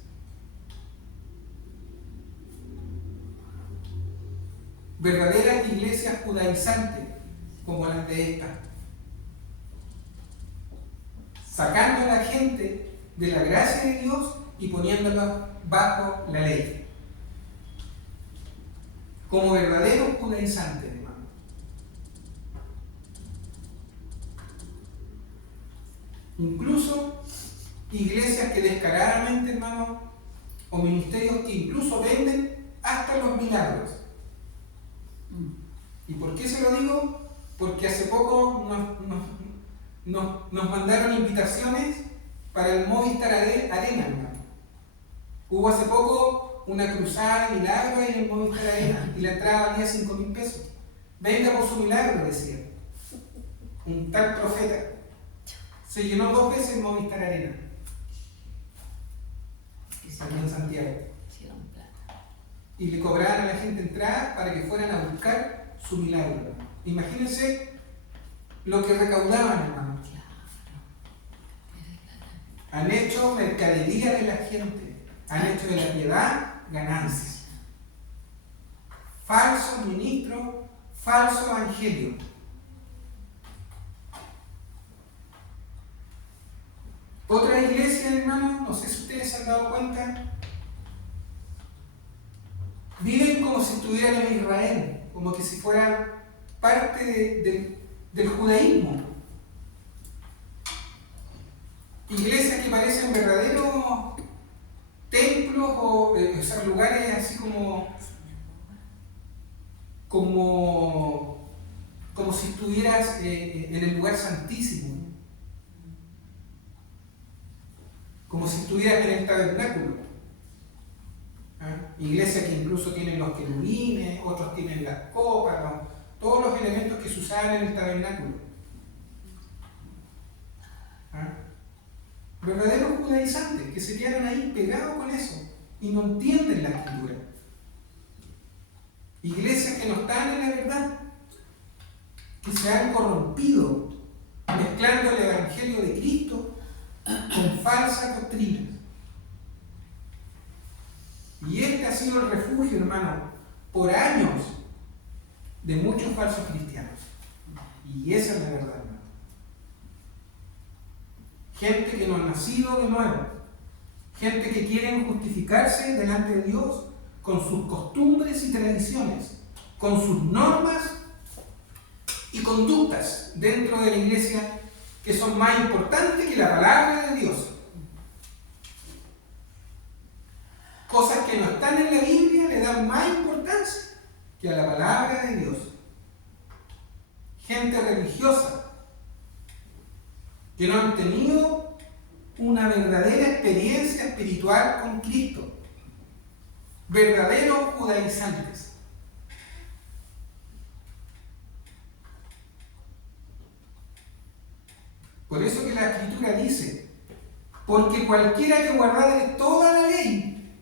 Verdaderas iglesias judaizantes como las de esta, sacando a la gente de la gracia de Dios y poniéndola bajo la ley, como verdaderos judaizantes, hermano. Incluso iglesias que descaradamente, hermano, o ministerios que incluso venden hasta los milagros. ¿Y por qué se lo digo? Porque hace poco nos mandaron invitaciones para el Movistar Arena, hermano. Hubo hace poco una cruzada de milagros en el Movistar Arena y la entrada valía 5.000 pesos. Venga por su milagro, decía un tal profeta. Se llenó 2 veces el Movistar Arena, aquí en Santiago. Y le cobraban a la gente entrada para que fueran a buscar su milagro. Imagínense lo que recaudaban, hermano. Han hecho mercadería de la gente, han hecho de la piedad ganancias. Falso ministro, falso evangelio. Otra iglesia, hermano, no sé si ustedes se han dado cuenta, viven como si estuvieran en Israel, como que si fueran parte del judaísmo. Iglesias que parecen verdaderos templos o sea, lugares así como si estuvieras en el lugar santísimo, ¿no? Como si estuvieras en el tabernáculo. Iglesias que incluso tienen los querubines, otros tienen las copas, ¿no? Todos los elementos que se usaban en el tabernáculo. Verdaderos judaizantes que se quedaron ahí pegados con eso y no entienden la escritura. Iglesias que no están en la verdad, que se han corrompido mezclando el evangelio de Cristo con falsas doctrinas. Y este ha sido el refugio, hermano, por años de muchos falsos cristianos. Y esa es la verdad, hermano. Gente que no ha nacido de nuevo. Gente que quiere justificarse delante de Dios con sus costumbres y tradiciones, con sus normas y conductas dentro de la iglesia que son más importantes que la palabra de Dios. Cosas que no están en la Biblia le dan más importancia que a la palabra de Dios. Gente religiosa que no han tenido una verdadera experiencia espiritual con Cristo, verdaderos judaizantes. Por eso que la Escritura dice, porque cualquiera que guardare toda la ley,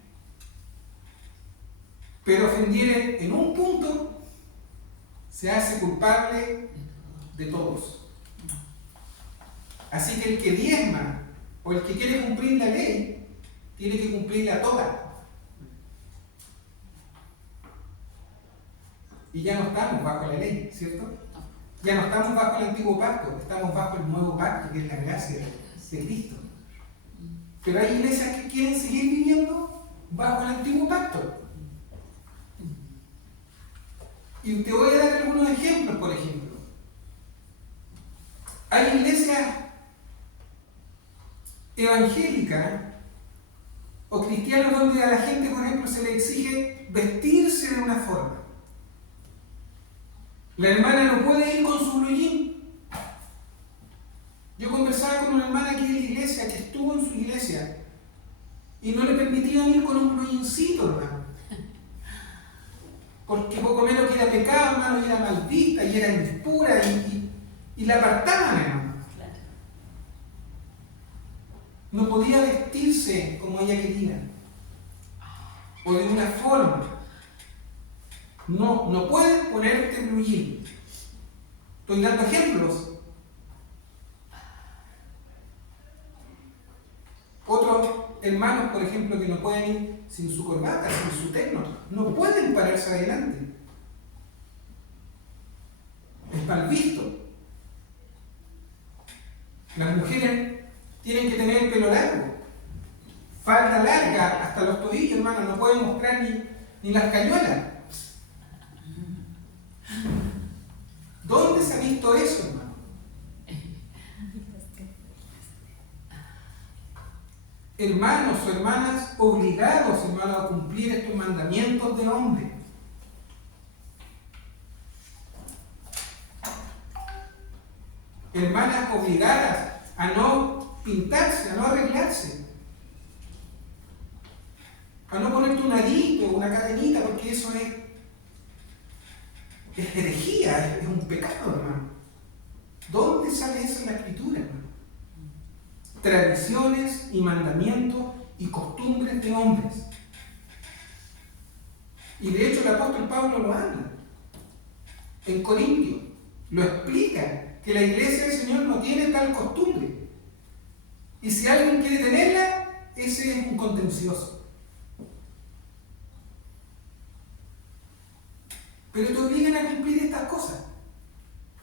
pero ofendiere en un punto, se hace culpable de todos. Así que el que diezma o el que quiere cumplir la ley, tiene que cumplirla toda. Y ya no estamos bajo la ley, ¿cierto? Ya no estamos bajo el antiguo pacto, estamos bajo el nuevo pacto, que es la gracia de Cristo. Pero hay iglesias que quieren seguir viviendo bajo el antiguo pacto. Y te voy a dar algunos ejemplos, por ejemplo. Hay iglesias evangélicas o cristianos donde a la gente, por ejemplo, se le exige vestirse de una forma. La hermana no puede ir con su blue jean. Yo conversaba con una hermana aquí de la iglesia que estuvo en su iglesia y no le permitían ir con un blue jeancito, hermano. Porque poco menos que era pecado, hermano, y era mal vista, y era impura, y la apartaban, hermano. No podía vestirse como ella quería, o de una forma. No puedes ponerte blue jean. Estoy dando ejemplos. Otros hermanos, por ejemplo, que no pueden ir sin su corbata, sin su terno, no pueden pararse adelante. Es mal visto. Las mujeres tienen que tener el pelo largo, falda larga hasta los tobillos, hermano, no pueden mostrar ni las cañuelas. ¿Dónde se ha visto eso, hermano? Hermanos o hermanas obligados, hermanos, a cumplir estos mandamientos de hombre. Hermanas obligadas a no pintarse, a no arreglarse, a no ponerte un arito o una cadenita, porque eso es herejía, es un pecado, hermano. ¿Dónde sale eso en la Escritura, hermano? Tradiciones y mandamientos y costumbres de hombres. Y de hecho el apóstol Pablo lo habla. En Corintios lo explica, que la iglesia del Señor no tiene tal costumbre. Y si alguien quiere tenerla, ese es un contencioso. Pero te obligan a cumplir estas cosas.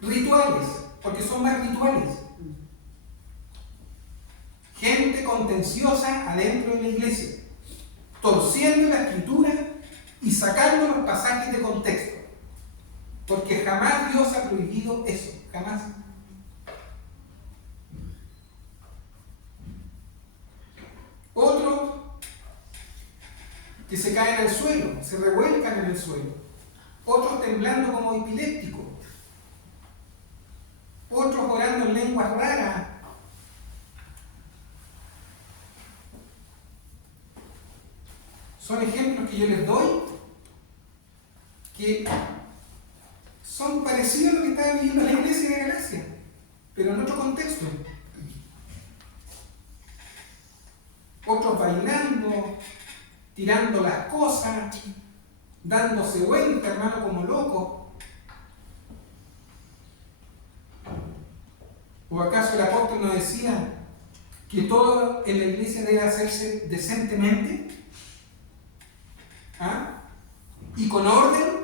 Rituales, porque son más rituales. Gente contenciosa adentro de la iglesia, torciendo la Escritura y sacando los pasajes de contexto. Porque jamás Dios ha prohibido eso, jamás. Otros que se caen al suelo, se revuelcan en el suelo. Otros temblando como epilépticos. Otros orando en lenguas raras. Son ejemplos que yo les doy que son parecidos a lo que estaba viviendo la iglesia de Galacia, pero en otro contexto. Otros bailando, tirando las cosas, dándose vuelta, hermano, como locos. ¿O acaso el apóstol nos decía que todo en la iglesia debe hacerse decentemente? ¿Ah? ¿Y con orden?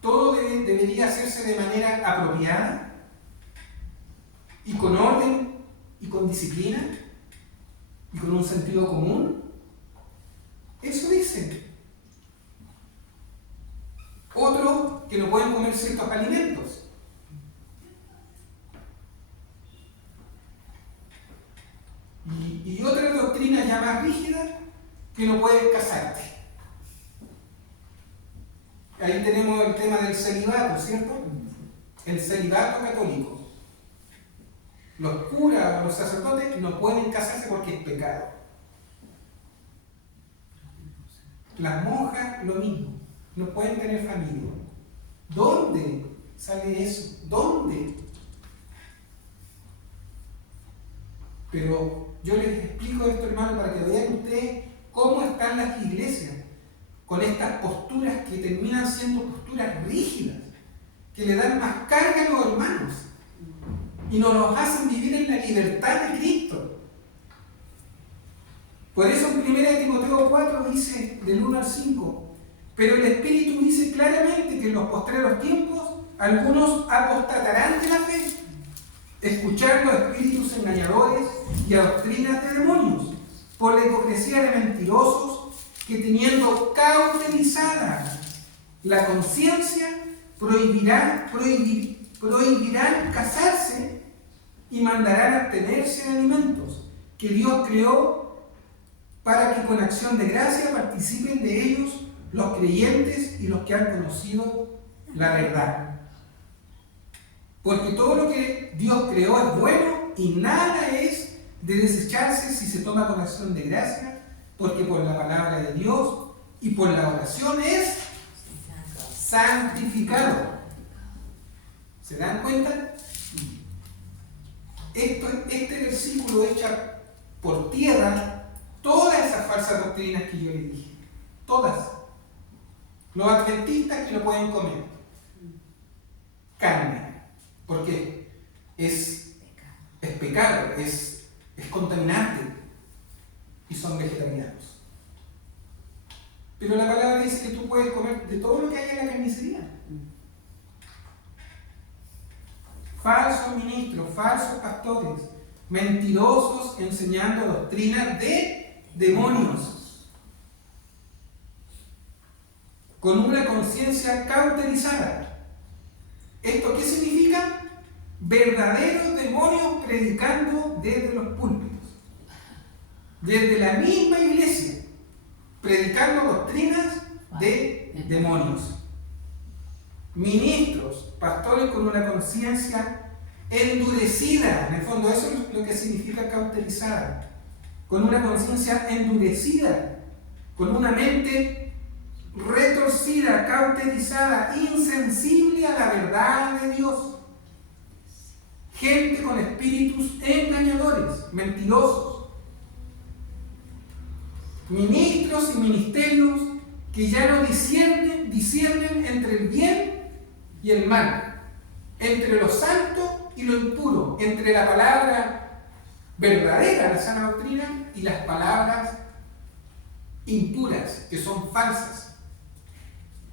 Todo debería hacerse de manera apropiada y con orden y con disciplina y con un sentido común. Eso dice. Otros que no pueden comer ciertos alimentos. Y otra doctrina ya más rígida, que no puedes casarte. Ahí tenemos el tema del celibato, ¿cierto? El celibato católico. Los curas o los sacerdotes no pueden casarse porque es pecado. Las monjas, lo mismo. No pueden tener familia. ¿Dónde sale eso? ¿Dónde? Pero yo les explico esto, hermano, para que vean ustedes cómo están las iglesias con estas posturas que terminan siendo posturas rígidas, que le dan más carga a los hermanos y nos los hacen vivir en la libertad de Cristo. Por eso en 1 Timoteo 4 dice, del 1 al 5, pero el Espíritu dice claramente que en los postreros tiempos algunos apostatarán de la fe, escuchando a espíritus engañadores y a doctrinas de demonios, por la hipocresía de mentirosos que, teniendo cauterizada la conciencia, prohibirán casarse y mandarán abstenerse de alimentos que Dios creó para que con acción de gracia participen de ellos los creyentes y los que han conocido la verdad. Porque todo lo que Dios creó es bueno y nada es de desecharse si se toma con acción de gracia, porque por la palabra de Dios y por la oración es santificado. ¿Se dan cuenta? Este versículo echa por tierra todas esas falsas doctrinas que yo les dije. Todas. Los adventistas que lo pueden comer. Carne. Porque es pecado, es contaminante. Y son vegetarianos. Pero la palabra dice que tú puedes comer de todo lo que hay en la carnicería. Falsos ministros, falsos pastores, mentirosos enseñando doctrinas de demonios, con una conciencia cauterizada. ¿Esto qué significa? Verdaderos demonios predicando desde los púlpitos, desde la misma iglesia, predicando doctrinas de demonios. Ministros, pastores con una conciencia endurecida, en el fondo eso es lo que significa cauterizada, con una conciencia endurecida, con una mente retorcida, cauterizada, insensible a la verdad de Dios. Gente con espíritus engañadores, mentirosos. Ministros y ministerios que ya no disciernen entre el bien y el mal, entre lo santo y lo impuro, entre la palabra verdadera, la sana doctrina, y las palabras impuras, que son falsas.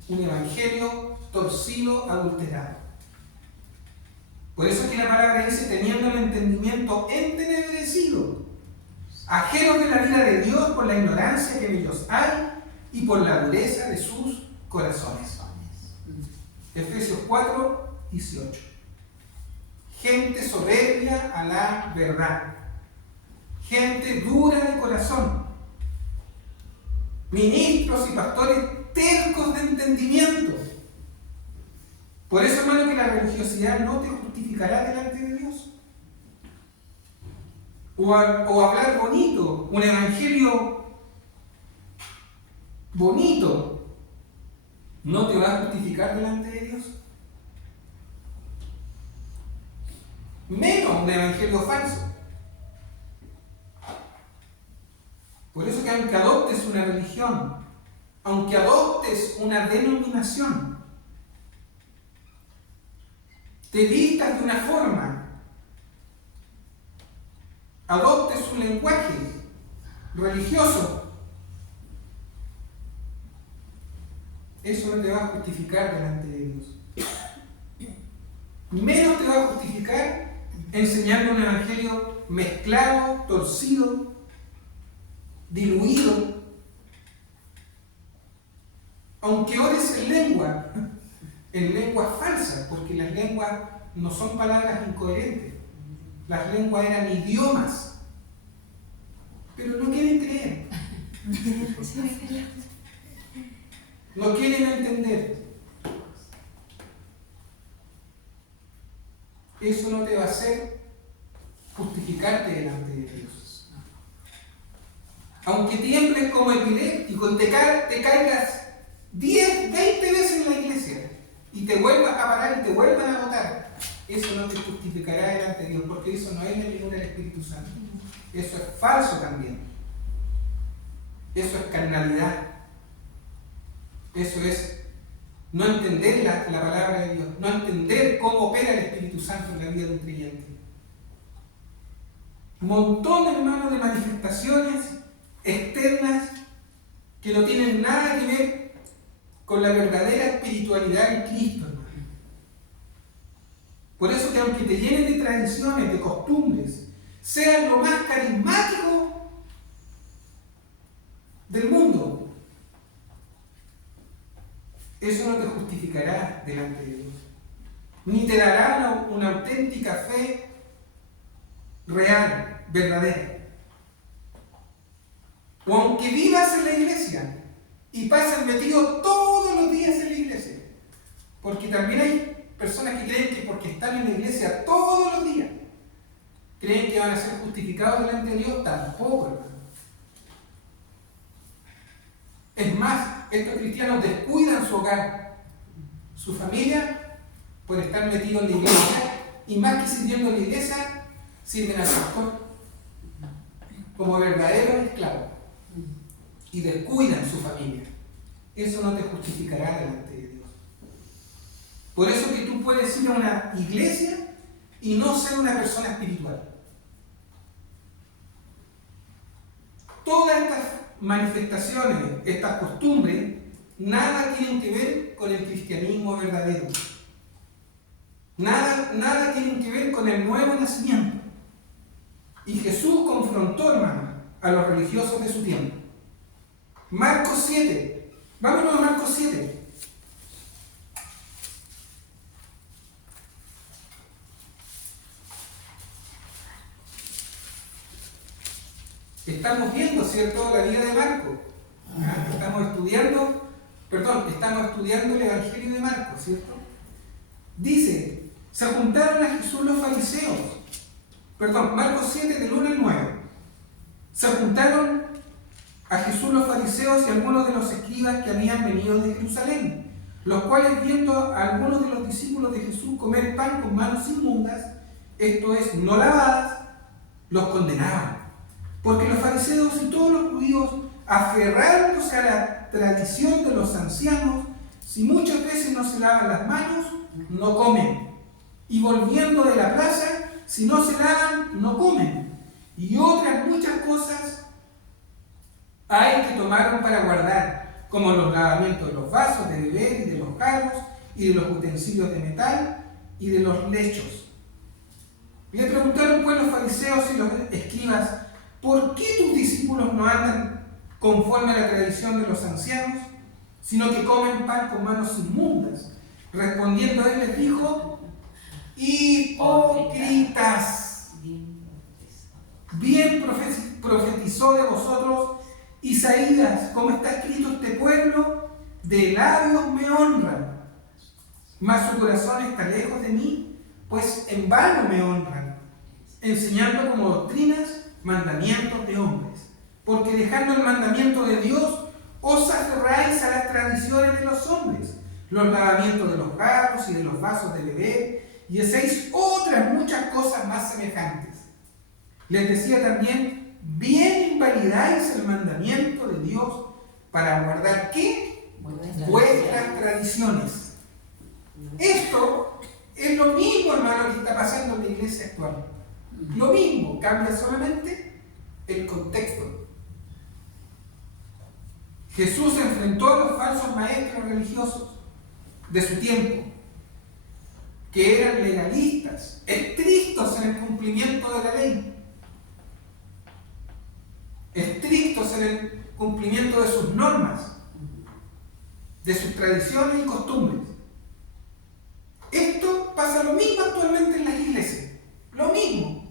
Un evangelio torcido, adulterado. Por eso es que la palabra dice, teniendo el entendimiento entenebrecido, ajenos de la vida de Dios por la ignorancia que en ellos hay y por la dureza de sus corazones. Efesios 4, 18. Gente soberbia a la verdad. Gente dura de corazón. Ministros y pastores tercos de entendimiento. Por eso, hermano, que la religiosidad no te justificará delante de Dios. O hablar bonito, un evangelio bonito, no te va a justificar delante de Dios. Menos un evangelio falso. Por eso que aunque adoptes una religión, aunque adoptes una denominación, te vistas de una forma, adoptes un lenguaje religioso, eso no te va a justificar delante de Dios. Menos te va a justificar enseñando un evangelio mezclado, torcido, diluido. Aunque ores en lenguas falsas, porque las lenguas no son palabras incoherentes. Las lenguas eran idiomas. Pero no quieren creer. No quieren entender. eso no te va a hacer justificarte delante de Dios. Aunque tiembles como epiléptico y te caigas 10, 20 veces en la iglesia y te vuelvas a parar y te vuelvan a votar, eso no te justificará delante de Dios, porque eso no es la llenura del Espíritu Santo. Eso es falso también. Eso es carnalidad. Eso es no entender la palabra de Dios, no entender cómo opera el Espíritu Santo en la vida de un creyente. Montón, hermanos, de manifestaciones externas que no tienen nada que ver con la verdadera espiritualidad en Cristo, hermano. Por eso que aunque te llenen de tradiciones, de costumbres, sean lo más carismático del mundo, eso no te justificará delante de Dios, ni te dará una auténtica fe real, verdadera. O aunque vivas en la iglesia y pases metido todos los días en la iglesia, porque también hay personas que creen que porque están en la iglesia todos los días, creen que van a ser justificados delante de Dios. Tampoco, hermano. Es más, estos cristianos descuidan su hogar, su familia, por estar metidos en la iglesia, y más que sirviendo en la iglesia, sirven al pastor como verdaderos esclavos y descuidan su familia. Eso no te justificará delante de Dios. Por eso que tú puedes ir a una iglesia y no ser una persona espiritual. Todas estas manifestaciones, estas costumbres, nada tienen que ver con el cristianismo verdadero. Nada tienen que ver con el nuevo nacimiento. Y Jesús confrontó, hermano, a los religiosos de su tiempo. Marcos 7. Vámonos a Marcos 7. Estamos viendo, ¿cierto?, la vida de Marcos. Estamos estudiando el Evangelio de Marcos, ¿cierto? Dice, se juntaron a Jesús los fariseos. Marcos 7, del 1 al 9. Se juntaron a Jesús los fariseos y algunos de los escribas que habían venido de Jerusalén, los cuales, viendo a algunos de los discípulos de Jesús comer pan con manos inmundas, esto es, no lavadas, los condenaban. Porque los fariseos y todos los judíos, aferrándose a la tradición de los ancianos, si muchas veces no se lavan las manos, no comen. Y volviendo de la plaza, si no se lavan, no comen. Y otras muchas cosas hay que tomaron para guardar, como los lavamientos de los vasos de beber y de los jarros y de los utensilios de metal y de los lechos. Le preguntaron pues los fariseos y los escribas, ¿por qué tus discípulos no andan conforme a la tradición de los ancianos, sino que comen pan con manos inmundas? Respondiendo él les dijo, hipócritas, bien profetizó de vosotros Isaías, como está escrito, este pueblo de labios me honran, mas su corazón está lejos de mí, pues en vano me honran, enseñando como doctrinas mandamientos de hombres, porque dejando el mandamiento de Dios, os aferráis a las tradiciones de los hombres, los lavamientos de los jarros y de los vasos de beber, y hacéis otras muchas cosas más semejantes. Les decía también, bien invalidáis el mandamiento de Dios para guardar, ¿qué? Vuestras tradiciones. Esto es lo mismo, hermano, que está pasando en la iglesia actual. Lo mismo, cambia solamente el contexto. Jesús enfrentó a los falsos maestros religiosos de su tiempo, que eran legalistas, estrictos en el cumplimiento de la ley, estrictos en el cumplimiento de sus normas, de sus tradiciones y costumbres. Esto pasa lo mismo actualmente en las iglesias, lo mismo.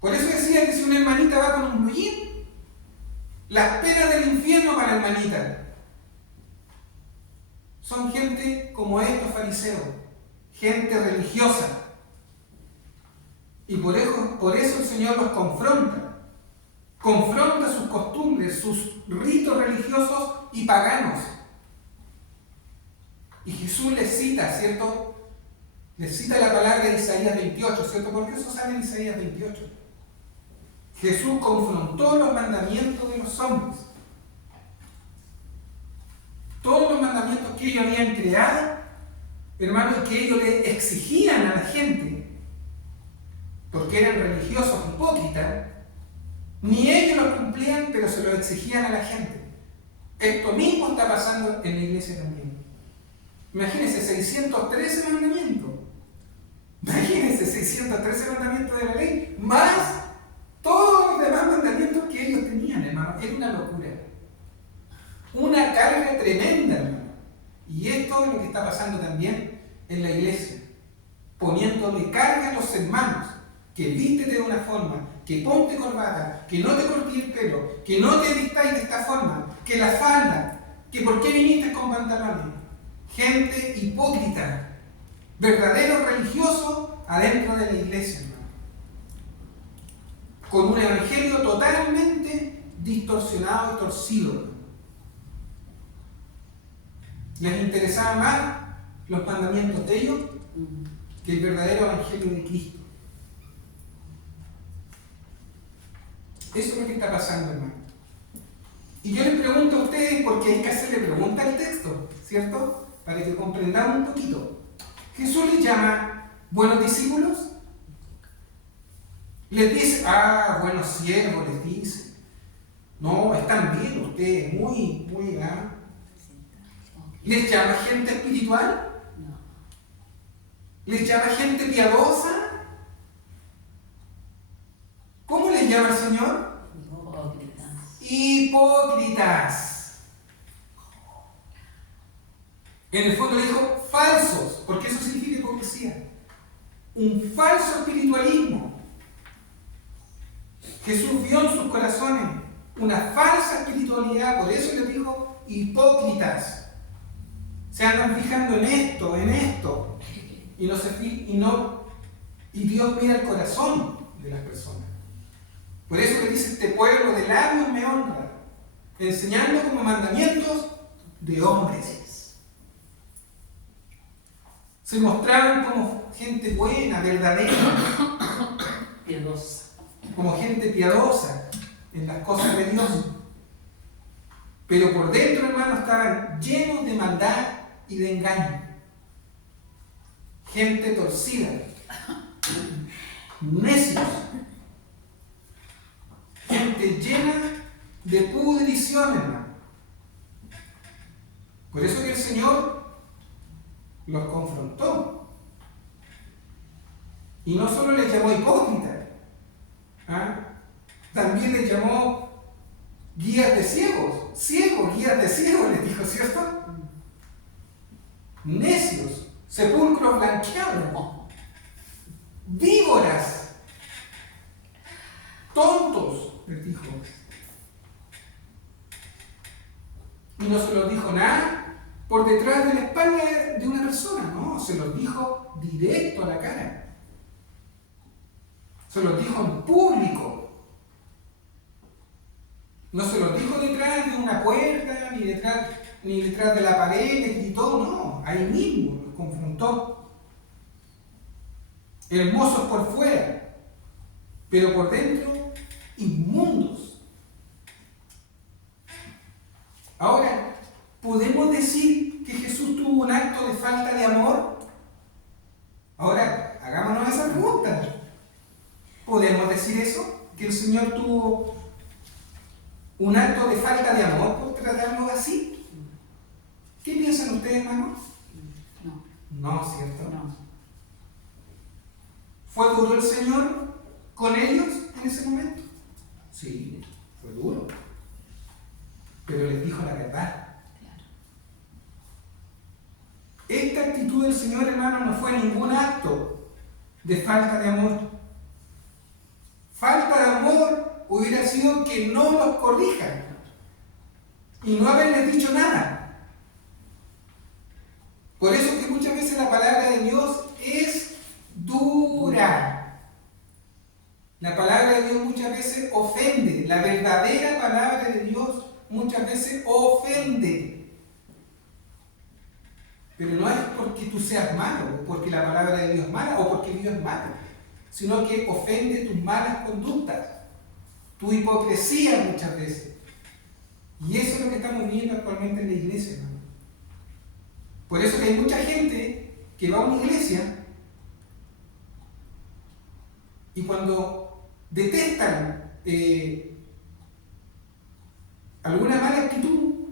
Por eso decía que si una hermanita va con un blue jean, las penas del infierno para la hermanita. Son gente como estos fariseos, gente religiosa, Y por eso el Señor los confronta. Confronta sus costumbres, sus ritos religiosos y paganos. Y Jesús les cita, ¿cierto? Les cita la palabra de Isaías 28, ¿cierto? Porque eso sale en Isaías 28. Jesús confrontó los mandamientos de los hombres. Todos los mandamientos que ellos habían creado, hermanos, que ellos le exigían a la gente, porque eran religiosos hipócritas, ni ellos los cumplían, pero se los exigían a la gente. Esto mismo está pasando en la iglesia también. Imagínense, 613 mandamientos. Imagínense, 613 mandamientos de la ley, más todos los demás mandamientos que ellos tenían, hermano. Era una locura. Una carga tremenda, hermano. Y esto es lo que está pasando también en la iglesia. Poniéndole carga a los hermanos. Que vístete de una forma, que ponte corbata, que no te cortes el pelo, que no te vistáis de esta forma, que la falda, que por qué viniste con pantalones. Gente hipócrita, verdadero religioso adentro de la iglesia, hermano. Con un evangelio totalmente distorsionado y torcido. Les interesaba más los mandamientos de ellos que el verdadero evangelio de Cristo. Eso es lo que está pasando, hermano. Y yo les pregunto a ustedes, porque hay que hacerle pregunta al texto, ¿cierto? Para que comprendamos un poquito. Jesús les llama buenos discípulos. Les dice, buenos siervos, les dice. No, están bien ustedes, muy, ¿Les llama gente espiritual? ¿Les llama gente piadosa? ¿Cómo les llama el Señor? Hipócritas. En el fondo le dijo falsos, porque eso significa hipocresía. Un falso espiritualismo. Jesús vio en sus corazones una falsa espiritualidad, por eso les dijo hipócritas. Se andan fijando en esto, y Dios mira el corazón de las personas. Por eso le dice, este pueblo de labios me honra, enseñando como mandamientos de hombres. Se mostraban como gente buena, verdadera, piadosa, como gente piadosa en las cosas de Dios. Pero por dentro, hermanos, estaban llenos de maldad y de engaño. Gente torcida, necios, gente llena de pudrición, hermano. Por eso que el Señor los confrontó. Y no solo les llamó hipócritas, también les llamó guías de ciegos. Ciegos, guías de ciegos, les dijo, ¿cierto? Necios, sepulcros blanqueados, víboras, tontos, les dijo. Y no se los dijo nada por detrás de la espalda de una persona, no, se los dijo directo a la cara. Se los dijo en público. No se los dijo detrás de una puerta, ni detrás de la pared, les gritó, no, ahí mismo los confrontó. Hermosos por fuera, pero por dentro inmundos. Ahora, ¿podemos decir que Jesús tuvo un acto de falta de amor? Ahora, hagámonos esa pregunta. ¿Podemos decir eso? ¿Que el Señor tuvo un acto de falta de amor por tratarlo así? ¿Qué piensan ustedes, hermanos? No, ¿cierto? No. ¿Fue duro el Señor con ellos en ese momento? Sí, fue duro. Pero les dijo la verdad. Esta actitud del Señor, hermano, no fue ningún acto de falta de amor. Falta de amor hubiera sido que no los corrijan y no haberles dicho nada. Por eso que muchas veces la palabra de Dios es dura. muchas veces ofende. Pero no es porque tú seas malo, o porque la palabra de Dios es mala, o porque Dios es malo, sino que ofende tus malas conductas, tu hipocresía muchas veces. Y eso es lo que estamos viendo actualmente en la iglesia, hermano. Por eso que hay mucha gente que va a una iglesia y cuando detectan alguna mala actitud,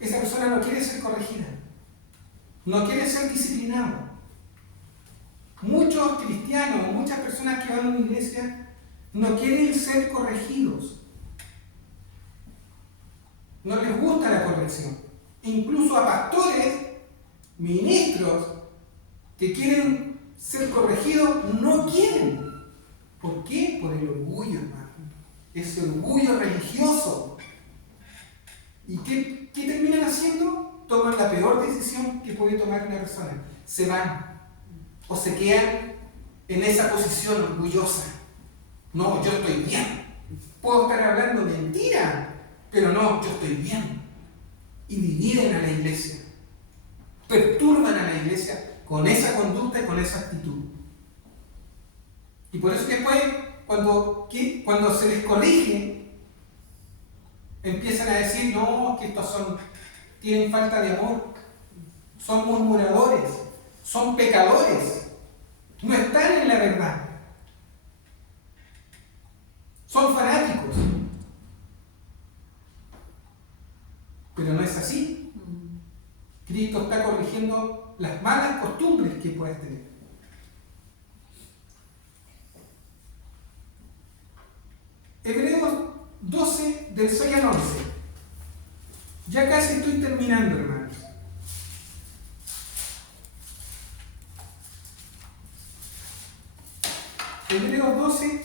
esa persona no quiere ser corregida, no quiere ser disciplinado. Muchos cristianos, muchas personas que van a una iglesia no quieren ser corregidos. No les gusta la corrección. Incluso a pastores, ministros que quieren ser corregidos no quieren. ¿Por qué? Por el orgullo, hermano. Ese orgullo religioso. ¿Y qué terminan haciendo? Toman la peor decisión que puede tomar una persona. Se van. O se quedan en esa posición orgullosa. No, yo estoy bien. Puedo estar hablando mentira, pero no, yo estoy bien. Y dividen a la iglesia. Perturban a la iglesia con esa conducta y con esa actitud. Y por eso que después, cuando se les corrige, empiezan a decir, no, que estos tienen falta de amor, son murmuradores, son pecadores, no están en la verdad, son fanáticos. Pero no es así. Cristo está corrigiendo las malas costumbres que puedes tener. Hebreos 12, del 6 al 11. Ya casi estoy terminando, hermanos. Hebreos 12,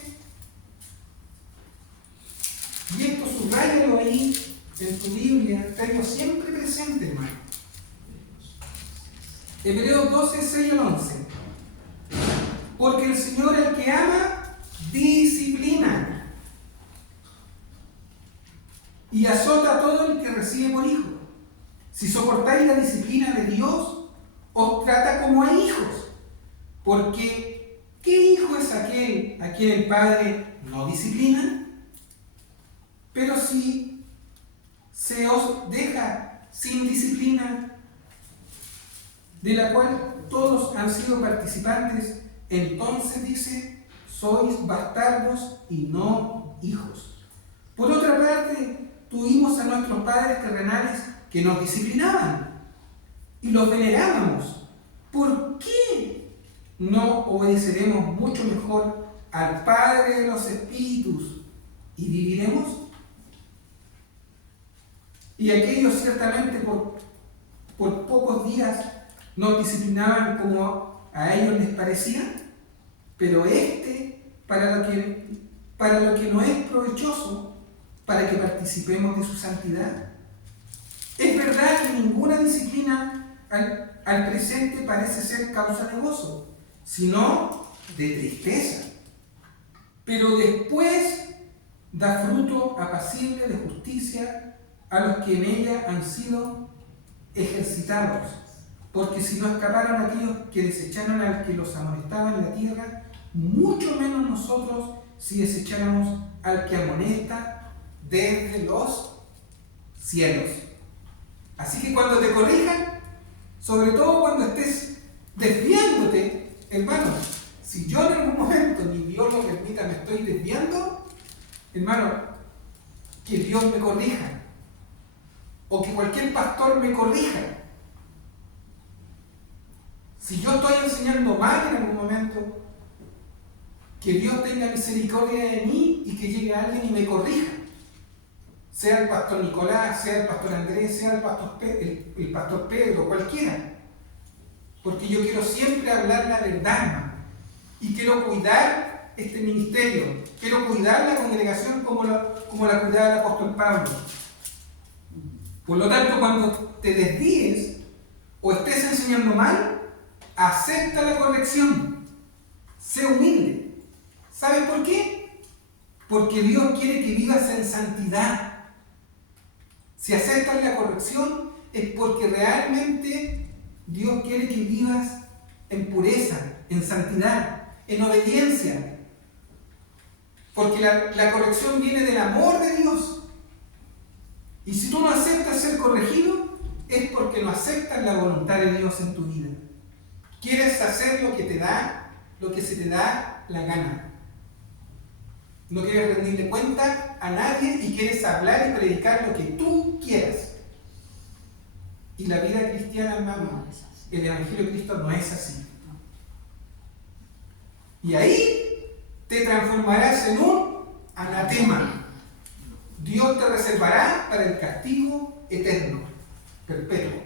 y esto subráyalo ahí en tu Biblia, tenlo siempre presente, hermano. Hebreos 12, 6 al 11. Porque el Señor, al que ama, disciplina y azota a todo el que recibe por hijo. Si soportáis la disciplina de Dios, os trata como a hijos. Porque, ¿qué hijo es aquel a quien el Padre no disciplina? Pero si se os deja sin disciplina, de la cual todos han sido participantes, entonces dice, sois bastardos y no hijos. Por otra parte, tuvimos a nuestros padres terrenales que nos disciplinaban y los venerábamos. ¿Por qué no obedeceremos mucho mejor al Padre de los Espíritus y viviremos? Y aquellos ciertamente por pocos días nos disciplinaban como a ellos les parecía, pero para lo que no es provechoso, para que participemos de su santidad. Es verdad que ninguna disciplina al presente parece ser causa de gozo, sino de tristeza. Pero después da fruto apacible de justicia a los que en ella han sido ejercitados. Porque si no escaparon aquellos que desecharon al que los amonestaba en la tierra, mucho menos nosotros si desecháramos al que amonesta desde los cielos. Así que cuando te corrijan, sobre todo cuando estés desviándote, hermano, si yo en algún momento, ni Dios lo permita, me estoy desviando, hermano, que Dios me corrija, o que cualquier pastor me corrija. Si yo estoy enseñando mal en algún momento, que Dios tenga misericordia de mí y que llegue alguien y me corrija. Sea el pastor Nicolás, sea el pastor Andrés, sea el pastor Pedro, cualquiera. Porque yo quiero siempre hablar la verdad, hermano. Y quiero cuidar este ministerio. Quiero cuidar la congregación como la cuidaba el apóstol Pablo. Por lo tanto, cuando te desvíes o estés enseñando mal, acepta la corrección. Sé humilde. ¿Sabes por qué? Porque Dios quiere que vivas en santidad. Si aceptas la corrección, es porque realmente Dios quiere que vivas en pureza, en santidad, en obediencia. Porque la corrección viene del amor de Dios. Y si tú no aceptas ser corregido, es porque no aceptas la voluntad de Dios en tu vida. Quieres hacer lo que se te da la gana. No quieres rendirle cuenta a nadie y quieres hablar y predicar lo que tú quieras. Y la vida cristiana, hermano, el Evangelio de Cristo no es así. Y ahí te transformarás en un anatema. Dios te reservará para el castigo eterno, perpetuo.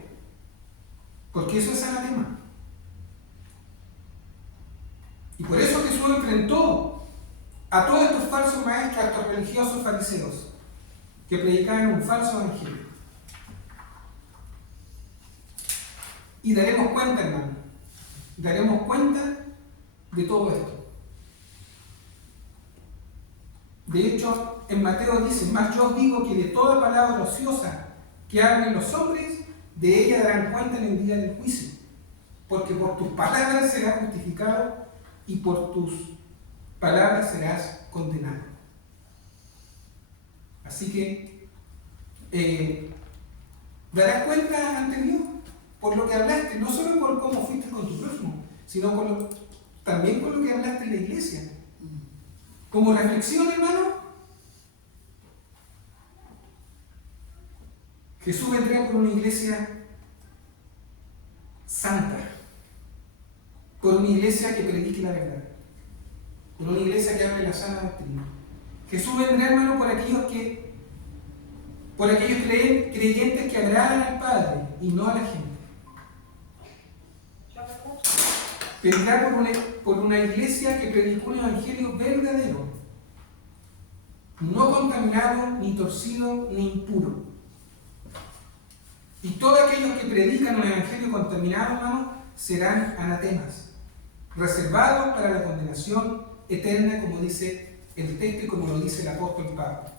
Porque eso es anatema. Y por eso Jesús enfrentó a todos estos falsos maestros, a estos religiosos fariseos, que predicaban un falso evangelio. Y daremos cuenta, hermano, daremos cuenta de todo esto. De hecho, en Mateo dice: mas yo os digo que de toda palabra ociosa que hablen los hombres, de ella darán cuenta en el día del juicio. Porque por tus palabras serás justificado y por tus palabras serás condenado. Así que darás cuenta ante Dios por lo que hablaste, no solo por cómo fuiste con tu prójimo, sino también por lo que hablaste en la iglesia. Como reflexión, hermano, Jesús vendrá por una iglesia santa, por una iglesia que predique la verdad, por una iglesia que hable la sana doctrina. Jesús vendrá, hermano, por aquellos creyentes que agradan al Padre y no a la gente. Vendrá por una iglesia que predicó un evangelio verdadero, no contaminado, ni torcido, ni impuro. Y todos aquellos que predican un evangelio contaminado, hermano, serán anatemas, reservados para la condenación eterna, como dice el texto y como lo dice el apóstol Pablo.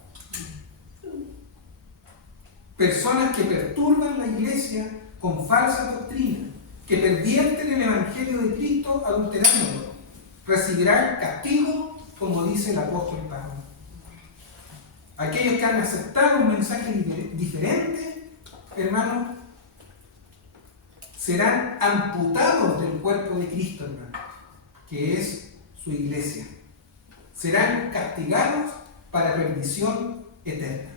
Personas que perturban la iglesia con falsa doctrina, que pervierten el evangelio de Cristo adulterándolo, recibirán castigo, como dice el apóstol Pablo. Aquellos que han aceptado un mensaje diferente, hermanos, serán amputados del cuerpo de Cristo, hermano, que es su iglesia. Serán castigados para perdición eterna.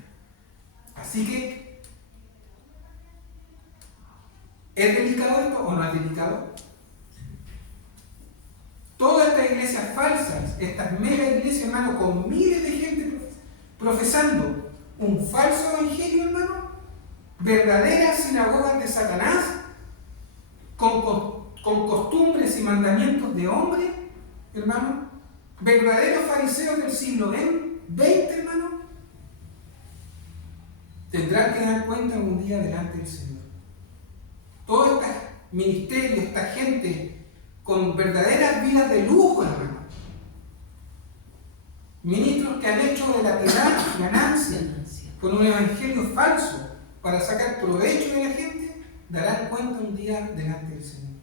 Así que, ¿es delicado esto o no es delicado? Todas estas iglesias falsas, estas mega iglesias, hermano, con miles de gente profesando un falso evangelio, hermano, verdaderas sinagogas de Satanás, con costumbres y mandamientos de hombre, hermano, verdaderos fariseos del siglo XX, hermano, tendrán que dar cuenta algún día delante del Señor. Todos estos ministerios, esta gente con verdaderas vidas de lujo, hermano, ministros que han hecho de la piedad ganancia con un evangelio falso para sacar provecho de la gente, darán cuenta un día delante del Señor.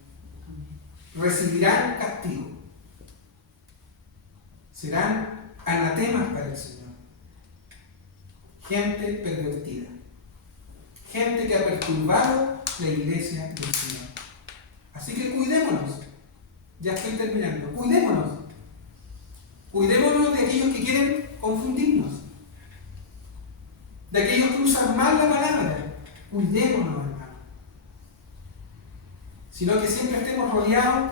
Recibirán castigo. Serán anatemas para el Señor. Gente pervertida. Gente que ha perturbado la iglesia del Señor. Así que cuidémonos. Ya estoy terminando. Cuidémonos. Cuidémonos de aquellos que quieren confundirnos. De aquellos que usan mal la palabra. Cuidémonos, hermano. Sino que siempre estemos rodeados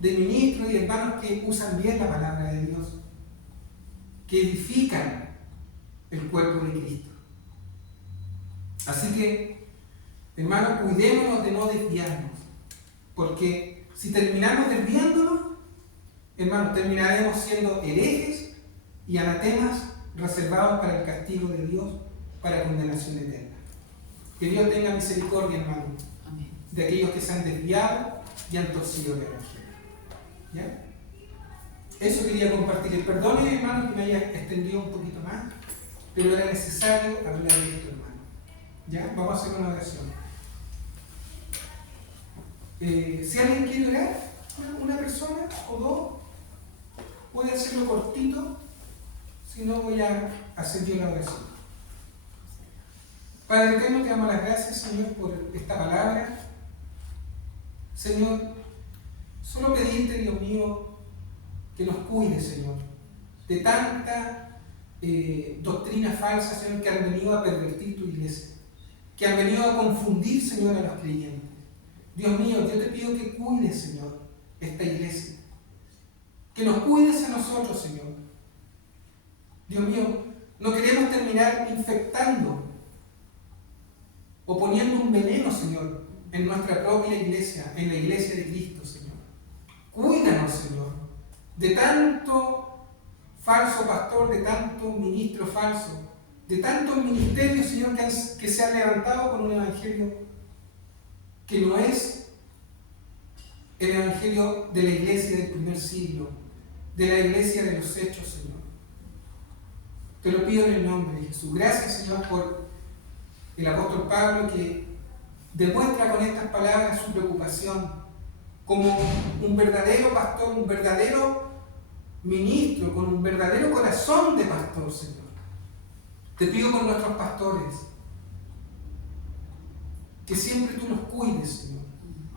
de ministros y hermanos que usan bien la palabra de Dios, que edifican el cuerpo de Cristo. Así que, hermanos, cuidémonos de no desviarnos, porque si terminamos desviándonos, hermanos, terminaremos siendo herejes y anatemas reservados para el castigo de Dios, para condenación eterna. Que Dios tenga misericordia, hermano, de aquellos que se han desviado y han torcido el evangelio. ¿Ya? Eso quería compartir. Perdone, hermano, que me haya extendido un poquito más, pero era necesario hablar de esto, hermano. ¿Ya? Vamos a hacer una oración. Si alguien quiere orar, una persona o dos, puede hacerlo cortito, si no voy a hacer yo la oración. Padre eterno, te damos las gracias, Señor, por esta palabra. Señor, solo pedirte, Dios mío, que nos cuide, Señor, de tanta doctrina falsa, Señor, que han venido a pervertir tu iglesia, que han venido a confundir, Señor, a los creyentes. Dios mío, yo te pido que cuides, Señor, esta iglesia, que nos cuides a nosotros, Señor. Dios mío, no queremos terminar infectando o poniendo un veneno, Señor, en nuestra propia iglesia, en la iglesia de Cristo, Señor. Cuídanos, Señor, de tanto falso pastor, de tanto ministro falso, de tantos ministerios, Señor, que se han levantado con un evangelio que no es el evangelio de la iglesia del primer siglo, de la iglesia de los hechos, Señor. Te lo pido en el nombre de Jesús. Gracias, Señor, por el apóstol Pablo, que demuestra con estas palabras su preocupación como un verdadero pastor, un verdadero ministro, con un verdadero corazón de pastor, Señor. Te pido por nuestros pastores, que siempre tú los cuides, Señor.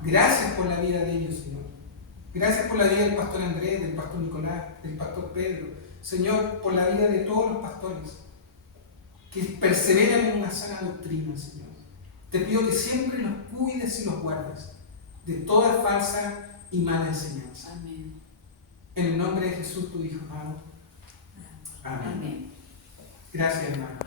Gracias por la vida de ellos, Señor. Gracias por la vida del pastor Andrés, del pastor Nicolás, del pastor Pedro. Señor, por la vida de todos los pastores que perseveran en una sana doctrina, Señor. Te pido que siempre los cuides y los guardes de toda falsa y mala enseñanza. Amén. En el nombre de Jesús, tu Hijo amado. Amén. Amén. Gracias, hermano.